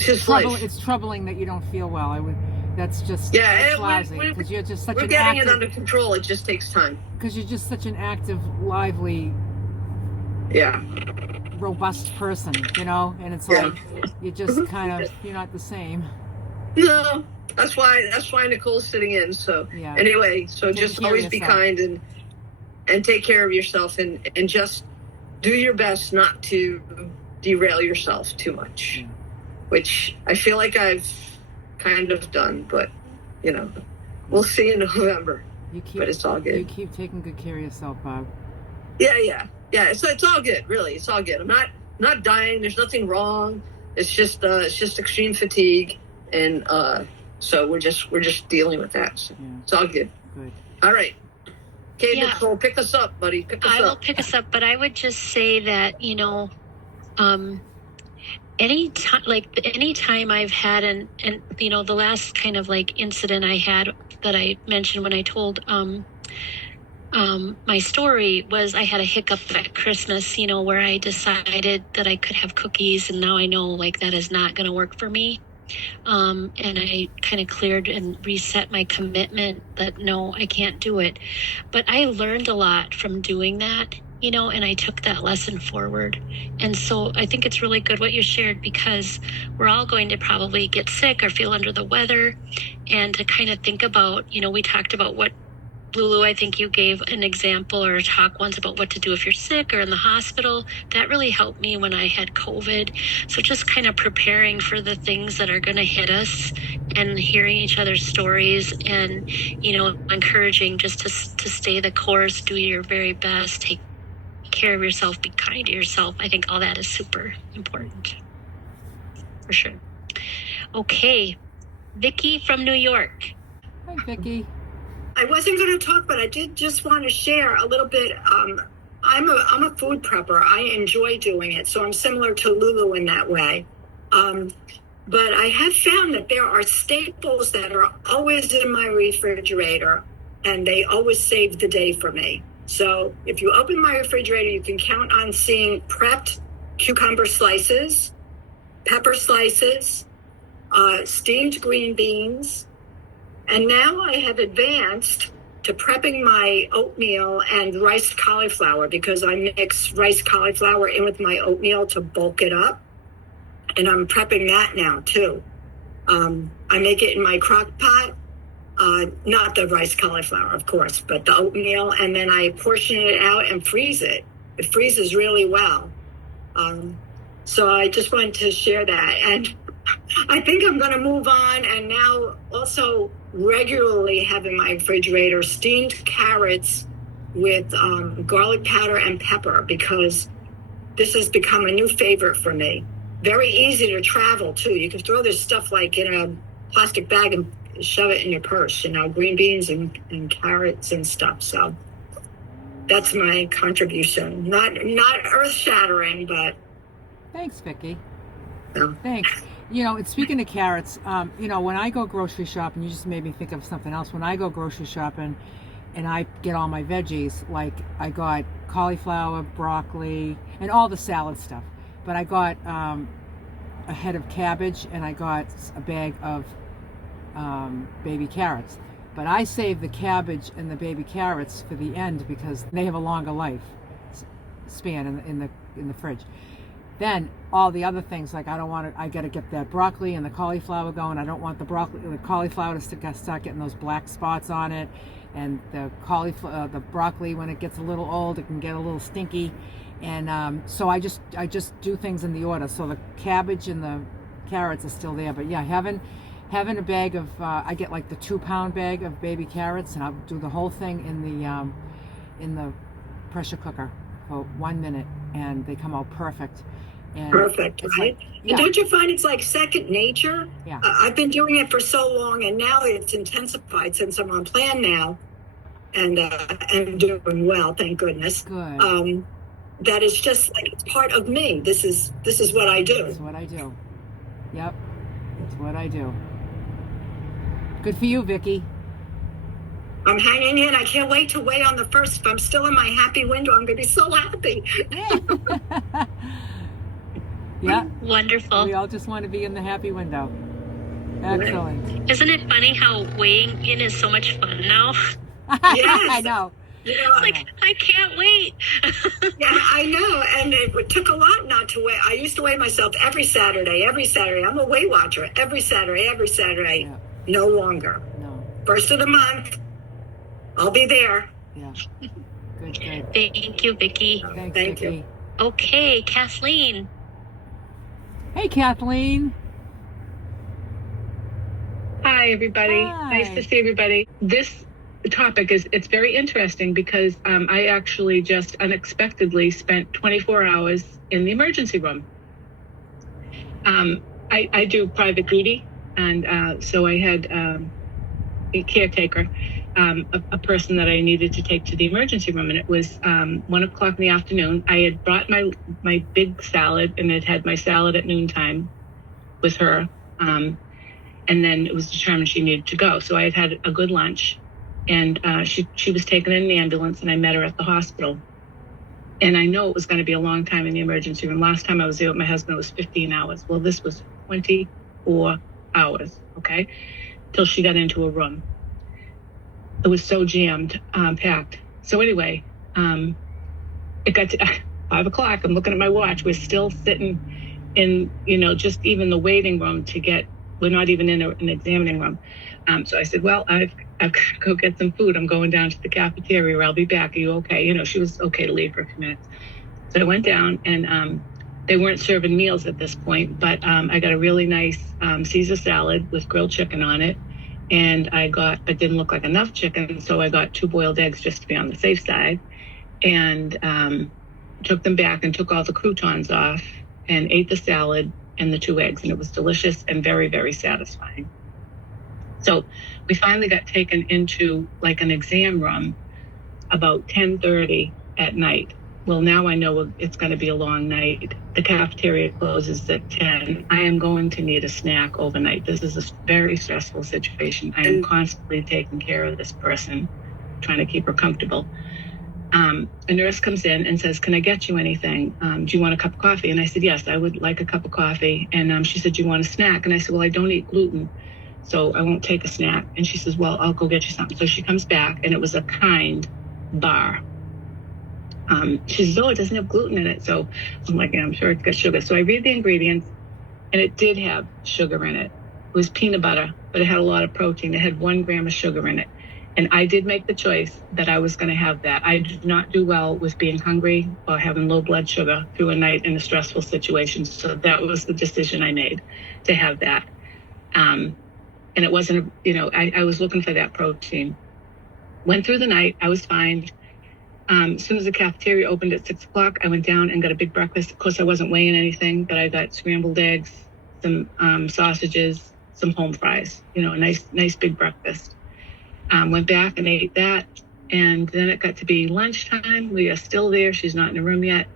just troubling. life. It's troubling that you don't feel well. That's just lousy, because you're just such we're an getting active, it under control. It just takes time. Because you're just such an active, lively, robust person, and it's like you're just kind of, you're not the same. No, that's why Nicole's sitting in. So anyway, so just always be kind and take care of yourself, and just do your best not to derail yourself too much, which I feel like I've kind of done, but we'll see in November. But it's all good. You keep taking good care of yourself, Bob. Yeah. It's all good, really. It's all good. I'm not dying. There's nothing wrong. It's just extreme fatigue, and so we're just dealing with that. So it's all good. Good. All right. Okay, Nicole, pick us up, buddy. I will pick us up, but I would just say that, anytime I've had and the last kind of like incident I had that I mentioned when I told my story was I had a hiccup at Christmas, where I decided that I could have cookies, and now I know like that is not going to work for me. And I kind of cleared and reset my commitment that no, I can't do it. But I learned a lot from doing that, and I took that lesson forward. And so I think it's really good what you shared, because we're all going to probably get sick or feel under the weather, and to kind of think about, we talked about what Lulu, I think you gave an example or a talk once about what to do if you're sick or in the hospital. That really helped me when I had COVID. So just kind of preparing for the things that are going to hit us, and hearing each other's stories, and, encouraging just to stay the course, do your very best, take care of yourself, be kind to yourself. I think all that is super important. For sure. Okay. Vicki from New York. Hi, Vicki. I wasn't going to talk, but I did just want to share a little bit. I'm a food prepper. I enjoy doing it, so I'm similar to Lulu in that way. But I have found that there are staples that are always in my refrigerator, and they always save the day for me. So if you open my refrigerator, you can count on seeing prepped cucumber slices, pepper slices, steamed green beans. And now I have advanced to prepping my oatmeal and riced cauliflower, because I mix riced cauliflower in with my oatmeal to bulk it up. And I'm prepping that now too. I make it in my crock pot, not the riced cauliflower, of course, but the oatmeal. And then I portion it out and freeze it. It freezes really well. So I just wanted to share that. And I think I'm going to move on and now also regularly have in my refrigerator steamed carrots with garlic powder and pepper because this has become a new favorite for me. Very easy to travel too. You can throw this stuff like in a plastic bag and shove it in your purse, green beans and carrots and stuff. So that's my contribution. Not earth shattering, but Thanks, Vicki. yeah. Thanks. And speaking of carrots, when I go grocery shopping, you just made me think of something else. When I go grocery shopping and I get all my veggies, like I got cauliflower, broccoli, and all the salad stuff. But I got a head of cabbage and I got a bag of baby carrots. But I save the cabbage and the baby carrots for the end because they have a longer life span in the fridge. Then all the other things, like I got to get that broccoli and the cauliflower going. I don't want the cauliflower to start getting those black spots on it, and the broccoli, when it gets a little old, it can get a little stinky, and so I just do things in the order. So the cabbage and the carrots are still there, but yeah, having a bag of I get like the 2-pound bag of baby carrots, and I'll do the whole thing in the pressure cooker for 1 minute, and they come out perfect. And Perfect, right? Yeah. And don't you find it's like second nature? Yeah. I've been doing it for so long, and now it's intensified since I'm on plan now, and doing well, thank goodness. Good. That is just like it's part of me. This is what I do. It's what I do. Yep, it's what I do. Good for you, Vicki. I'm hanging in. I can't wait to weigh on the 1st. If I'm still in my happy window, I'm going to be so happy. Yeah. Wonderful. We all just want to be in the happy window. Excellent. Isn't it funny how weighing in is so much fun now? Yes. I know. It's like, I can't wait. Yeah, I know. And it took a lot not to weigh. I used to weigh myself every Saturday. I'm a Weight Watcher. Every Saturday. Yeah. No longer. No. 1st of the month. I'll be there. Yeah. Good. Thank you, Vicki. Thanks, Thank Vicki. you. Okay, Kathleen. Hey, Kathleen. Hi, everybody. Hi. Nice to see everybody. This topic it's very interesting because I actually just unexpectedly spent 24 hours in the emergency room. I do private duty, and so I had a caretaker, a person that I needed to take to the emergency room, and it was 1 o'clock in the afternoon. I had brought my big salad, and it had my salad at noontime with her, and then it was determined she needed to go. So I had a good lunch, and she was taken in an ambulance, and I met her at the hospital. And I know it was going to be a long time in the emergency room. Last time I was there with my husband, it was 15 hours. Well, this was 24 hours, okay, till she got into a room. It was so jammed, packed. So anyway, it got to 5 o'clock. I'm looking at my watch. We're still sitting in, just even the waiting room we're not even in an examining room. So I said, well, I've got to go get some food. I'm going down to the cafeteria, or I'll be back. Are you okay? She was okay to leave for a few minutes. So I went down, and they weren't serving meals at this point, but I got a really nice Caesar salad with grilled chicken on it. And it didn't look like enough chicken, so I got 2 boiled eggs just to be on the safe side, and took them back and took all the croutons off and ate the salad and the 2 eggs, and it was delicious and very, very satisfying. So we finally got taken into like an exam room about 10:30 at night. Well, now I know it's going to be a long night. The cafeteria closes at 10. I am going to need a snack overnight. This is a very stressful situation. I am constantly taking care of this person, trying to keep her comfortable. A nurse comes in and says, can I get you anything? Do you want a cup of coffee? And I said, yes, I would like a cup of coffee. And she said, do you want a snack? And I said, well, I don't eat gluten, so I won't take a snack. And she says, well, I'll go get you something. So she comes back, and it was a Kind bar. She says, oh, it doesn't have gluten in it. So I'm like, yeah, I'm sure it's got sugar. So I read the ingredients, and it did have sugar in it. It was peanut butter, but it had a lot of protein. It had 1 gram of sugar in it. And I did make the choice that I was going to have that. I did not do well with being hungry or having low blood sugar through a night in a stressful situation. So that was the decision I made, to have that. And it wasn't, I was looking for that protein. Went through the night. I was fine. As soon as the cafeteria opened at 6 o'clock, I went down and got a big breakfast. Of course, I wasn't weighing anything, but I got scrambled eggs, some sausages, some home fries, a nice big breakfast. Went back and ate that. And then it got to be lunchtime. We are still there. She's not in the room yet.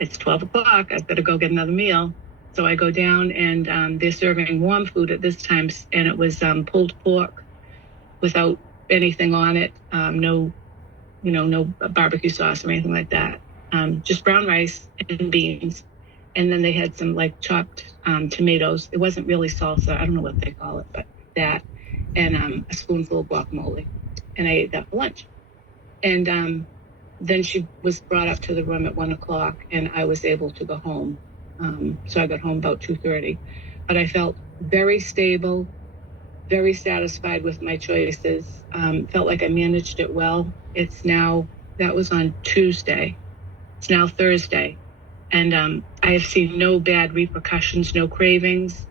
It's 12 o'clock. I've got to go get another meal. So I go down and they're serving warm food at this time. And it was pulled pork without anything on it. No barbecue sauce or anything like that. Just brown rice and beans. And then they had some chopped tomatoes. It wasn't really salsa. I don't know what they call it, but that. And a spoonful of guacamole. And I ate that for lunch. And then she was brought up to the room at 1 o'clock and I was able to go home. So I got home about 2:30. But I felt very stable, very satisfied with my choices. Felt like I managed it well. That was on Tuesday. It's now Thursday. And I have seen no bad repercussions, no cravings,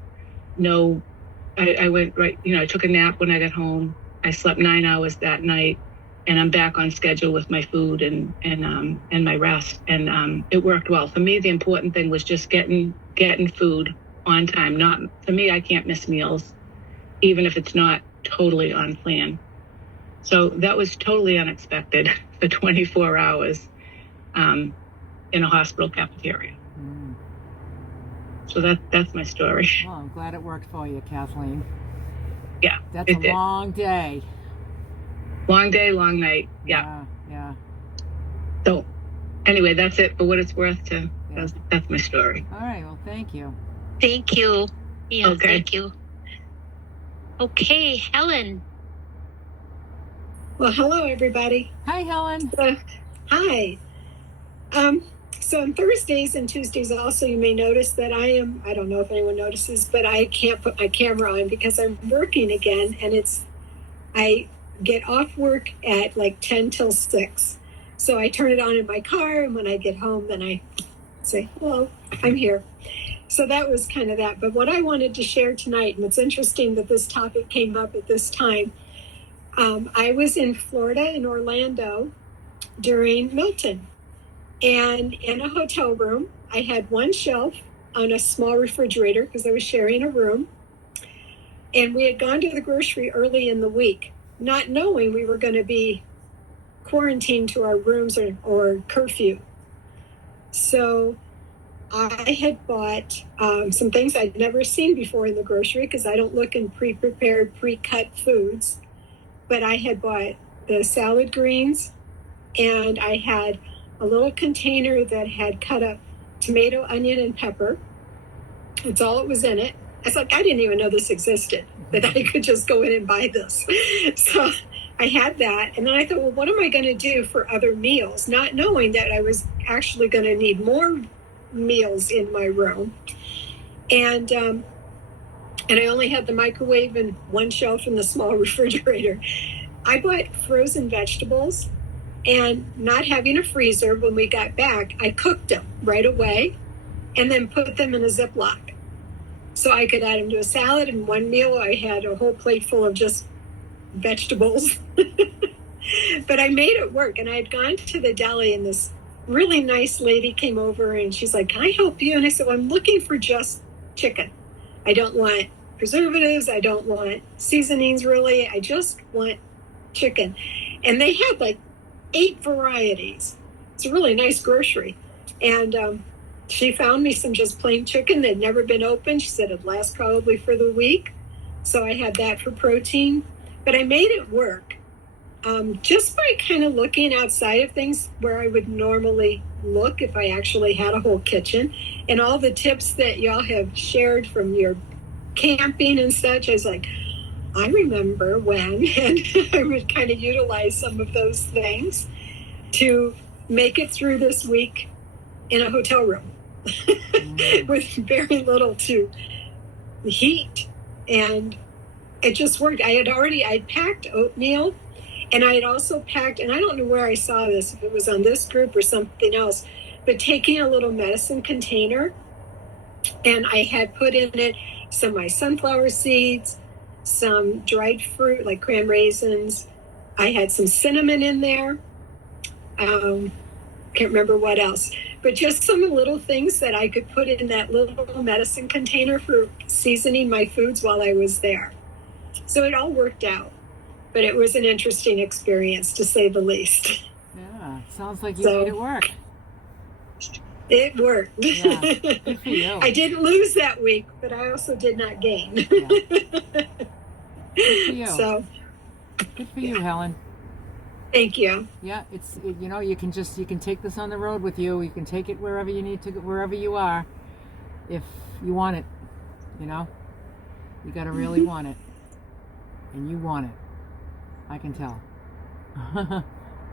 I went right, I took a nap when I got home. I slept 9 hours that night and I'm back on schedule with my food and my rest. And it worked well. For me, the important thing was just getting food on time. For me, I can't miss meals, even if it's not totally on plan. So that was totally unexpected for 24 hours in a hospital cafeteria. Mm. So that's my story. Well, I'm glad it worked for you, Kathleen. Yeah. That's a long day. Long day, long night. Yeah. Yeah. So anyway, that's it for what it's worth. That's my story. All right. Well, thank you. Thank you. Yeah, okay. Thank you. Okay, Helen. Well, hello, everybody. Hi, Helen. Hi. So on Thursdays and Tuesdays also, you may notice that I don't know if anyone notices, but I can't put my camera on because I'm working again. And I get off work at 10 till 6. So I turn it on in my car. And when I get home, then I say, hello, I'm here. So that was kind of that. But what I wanted to share tonight, and it's interesting that this topic came up at this time. I was in Florida, in Orlando, during Milton. And in a hotel room, I had one shelf on a small refrigerator because I was sharing a room. And we had gone to the grocery early in the week, not knowing we were going to be quarantined to our rooms or curfew. So I had bought some things I'd never seen before in the grocery because I don't look in pre-prepared, pre-cut foods. But I had bought the salad greens, and I had a little container that had cut up tomato, onion, and pepper. That's all it was in it. I thought, I didn't even know this existed, that I could just go in and buy this. So I had that. And then I thought, well, what am I going to do for other meals? Not knowing that I was actually going to need more meals in my room. And I only had the microwave and one shelf in the small refrigerator. I bought frozen vegetables. And not having a freezer, when we got back, I cooked them right away and then put them in a Ziploc. So I could add them to a salad. And one meal, I had a whole plate full of just vegetables. But I made it work. And I had gone to the deli, and this really nice lady came over, and she's like, can I help you? And I said, well, I'm looking for just chicken. I don't want preservatives. I don't want seasonings, really. I just want chicken. And they had 8 varieties. It's a really nice grocery. And she found me some just plain chicken that had never been opened. She said it'd last probably for the week. So I had that for protein. But I made it work just by kind of looking outside of things where I would normally look if I actually had a whole kitchen. And all the tips that y'all have shared from your camping and such, I was like, I remember when, and I would kind of utilize some of those things to make it through this week in a hotel room with very little to heat. And it just worked. I'd packed oatmeal, and I had also packed, and I don't know where I saw this, if it was on this group or something else, but taking a little medicine container, and I had put in it some of my sunflower seeds, some dried fruit like cran raisins. I had some cinnamon in there, Can't remember what else, but just some little things that I could put in that little medicine container for seasoning my foods while I was there. So it all worked out, but it was an interesting experience to say the least. Yeah, sounds like you made it work. It worked. Yeah, good for you. I didn't lose that week, but I also did not gain. Yeah. Good for you. So, good for you, Helen. Thank you. Yeah, you can take this on the road with you. You can take it wherever you need to, wherever you are, if you want it. You got to really want it, and you want it. I can tell.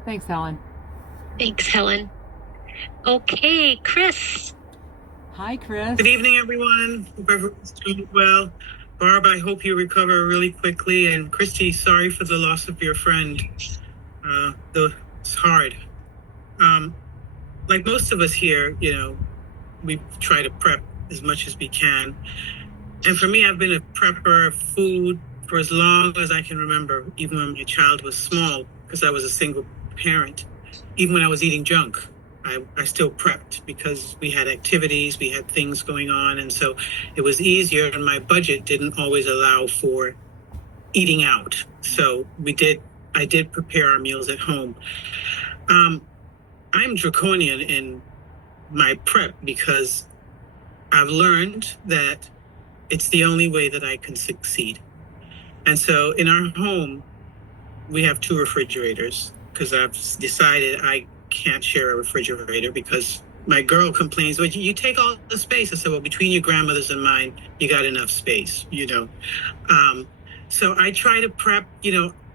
Thanks, Helen. Thanks, Helen. Okay, Chris. Hi, Chris. Good evening, everyone. Hope everyone's doing well. Barb, I hope you recover really quickly. And Christy, sorry for the loss of your friend. It's hard. Like most of us here, we try to prep as much as we can. And for me, I've been a prepper of food for as long as I can remember, even when my child was small, because I was a single parent. Even when I was eating junk, I still prepped because we had activities, we had things going on. And so it was easier, and my budget didn't always allow for eating out. So I did prepare our meals at home. I'm draconian in my prep because I've learned that it's the only way that I can succeed. And so in our home, we have 2 refrigerators because I've decided I can't share a refrigerator because my girl complains, well, you take all the space. I said, well, between your grandmother's and mine, you got enough space, So I try to prep,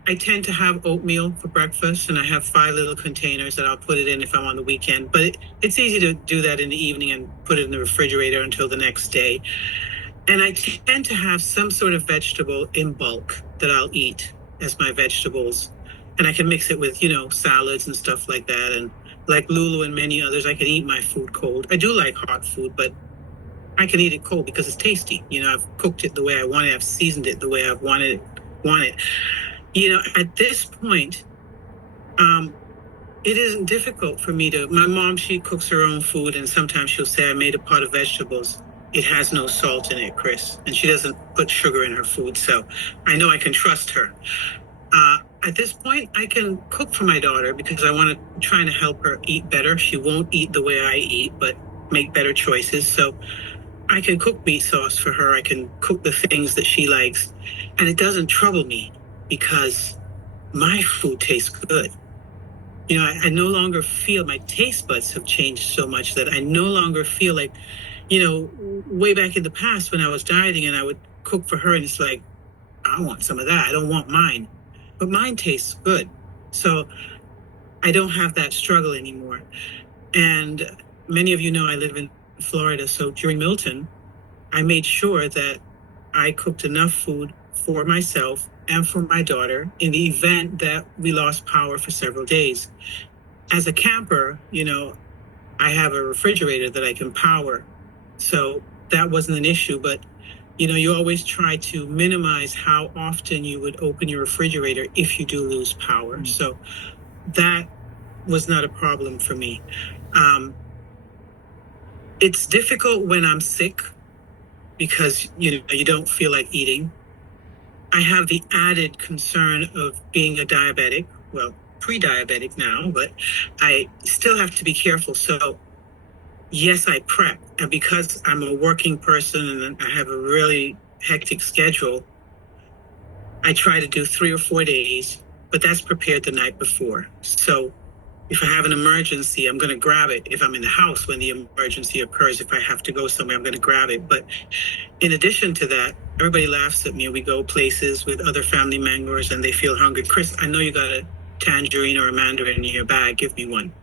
I tend to have oatmeal for breakfast, and I have 5 little containers that I'll put it in if I'm on the weekend. But it's easy to do that in the evening and put it in the refrigerator until the next day. And I tend to have some sort of vegetable in bulk that I'll eat as my vegetables. And I can mix it with, salads and stuff like that. And like Lulu and many others, I can eat my food cold. I do like hot food, but I can eat it cold because it's tasty. I've cooked it the way I want it. I've seasoned it the way I've wanted it. At this point, it isn't difficult for me my mom, she cooks her own food, and sometimes she'll say, I made a pot of vegetables. It has no salt in it, Chris. And she doesn't put sugar in her food. So I know I can trust her. At this point, I can cook for my daughter because I want to try to help her eat better. She won't eat the way I eat, but make better choices. So I can cook meat sauce for her. I can cook the things that she likes. And it doesn't trouble me because my food tastes good. I no longer feel, my taste buds have changed so much that I no longer feel like, way back in the past when I was dieting and I would cook for her and it's like, I want some of that. I don't want mine. But mine tastes good. So I don't have that struggle anymore. And many of you know I live in Florida. So during Milton, I made sure that I cooked enough food for myself and for my daughter in the event that we lost power for several days. As a camper, I have a refrigerator that I can power. So that wasn't an issue, but you always try to minimize how often you would open your refrigerator if you do lose power. Mm-hmm. So that was not a problem for me. It's difficult when I'm sick because, you don't feel like eating. I have the added concern of being a diabetic, well, pre-diabetic now, but I still have to be careful. So yes, I prep. And because I'm a working person and I have a really hectic schedule, I try to do 3 or 4 days, but that's prepared the night before. So if I have an emergency, I'm going to grab it. If I'm in the house when the emergency occurs, if I have to go somewhere, I'm going to grab it. But in addition to that, everybody laughs at me. We go places with other family members and they feel hungry. Chris, I know you got a tangerine or a mandarin in your bag. Give me one.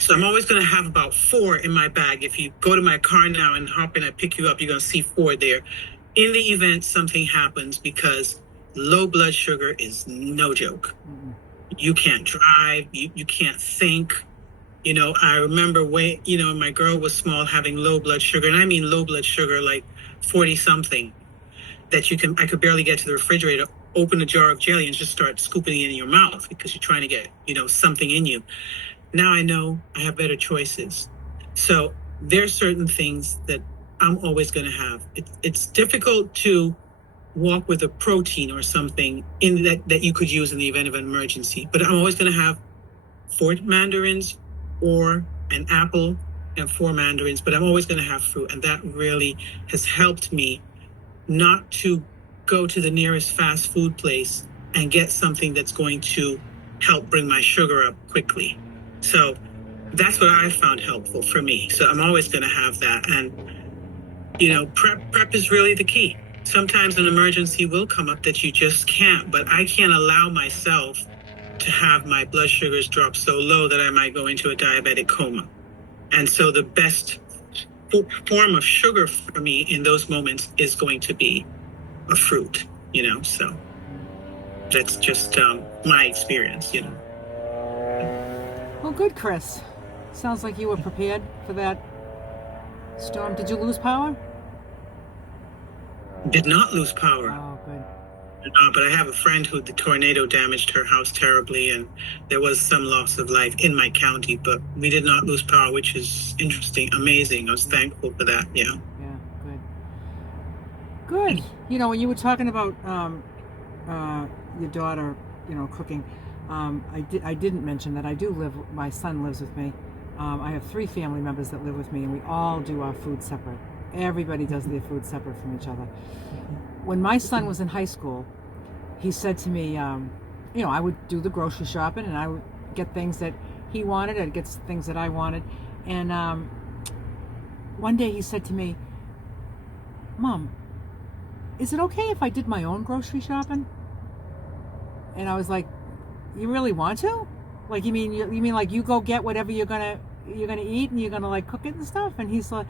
So I'm always going to have about 4 in my bag. If you go to my car now and hop in, I pick you up, you're going to see 4 there. In the event something happens, because low blood sugar is no joke. Mm-hmm. You can't drive, you can't think. I remember when my girl was small having low blood sugar, and I mean low blood sugar, like 40 something, that I could barely get to the refrigerator, open a jar of jelly and just start scooping it in your mouth because you're trying to get, something in you. now I know I have better choices. So there's certain things that I'm always going to have. It's difficult to walk with a protein or something in that you could use in the event of an emergency, but I'm always going to have 4 mandarins or an apple and 4 mandarins, but I'm always going to have fruit. And that really has helped me not to go to the nearest fast food place and get something that's going to help bring my sugar up quickly. So that's what I found helpful for me. So I'm always going to have that. And, prep is really the key. Sometimes an emergency will come up that you just can't, but I can't allow myself to have my blood sugars drop so low that I might go into a diabetic coma. And so the best form of sugar for me in those moments is going to be a fruit, so that's just my experience. Well, good, Chris. Sounds like you were prepared for that storm. Did you lose power? Did not lose power. Oh, good. But I have a friend who the tornado damaged her house terribly, and there was some loss of life in my county, but we did not lose power, which is interesting, amazing. I was thankful for that. Yeah. Yeah, good. When you were talking about your daughter, cooking, I didn't mention that I do live. My son lives with me. I have 3 family members that live with me, and we all do our food separate. Everybody does their food separate from each other. When my son was in high school, he said to me, I would do the grocery shopping and I would get things that he wanted, I'd get things that I wanted. And one day he said to me, Mom, is it okay if I did my own grocery shopping? And I was like, you really want to? Like, you mean like you go get whatever you're gonna eat and you're gonna like cook it and stuff? And he's like,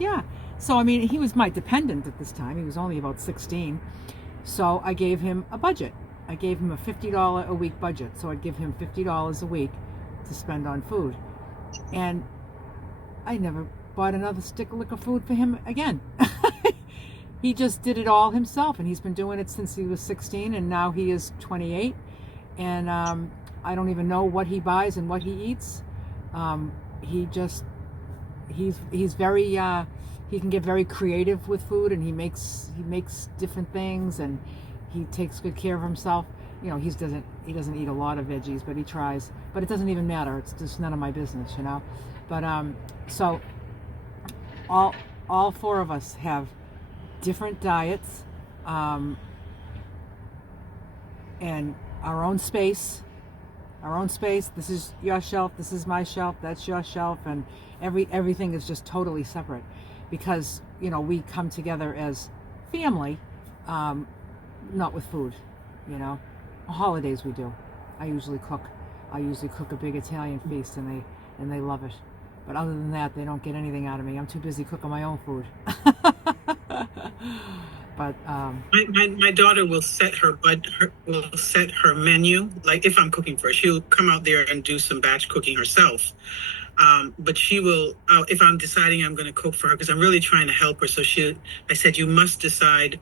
yeah. So he was my dependent at this time. He was only about 16. So I gave him a budget. I gave him a $50 a week budget. So I'd give him $50 a week to spend on food. And I never bought another lick of food for him again. He just did it all himself, and he's been doing it since he was 16, and now he is 28. And I don't even know what he buys and what he eats. He's very he can get very creative with food, and he makes different things, and he takes good care of himself. He doesn't eat a lot of veggies, but he tries. But it doesn't even matter. It's just none of my business, But so all 4 of us have different diets, and our own space. This is your shelf, this is my shelf, that's your shelf, and everything is just totally separate, because we come together as family, not with food. Holidays we do. I usually cook a big Italian feast, and they love it. But other than that, they don't get anything out of me. I'm too busy cooking my own food. But my daughter will set her menu. Like if I'm cooking for her, she'll come out there and do some batch cooking herself. But she will, if I'm deciding I'm going to cook for her, because I'm really trying to help her. So I said, you must decide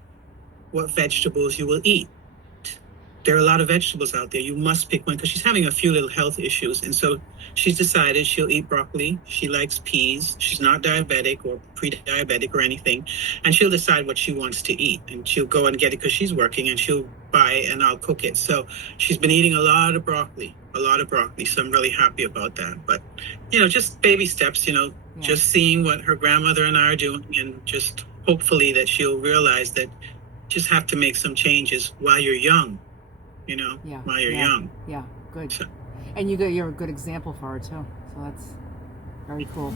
what vegetables you will eat. There are a lot of vegetables out there. You must pick one, because she's having a few little health issues. And so she's decided she'll eat broccoli. She likes peas. She's not diabetic or pre-diabetic or anything. And she'll decide what she wants to eat. And she'll go and get it because she's working, and she'll buy and I'll cook it. So she's been eating a lot of broccoli. So I'm really happy about that. But, just baby steps, just seeing what her grandmother and I are doing, and just hopefully that she'll realize that just have to make some changes while you're young. While you're young. Yeah, good. So. And you're a good example for her too. So that's very cool.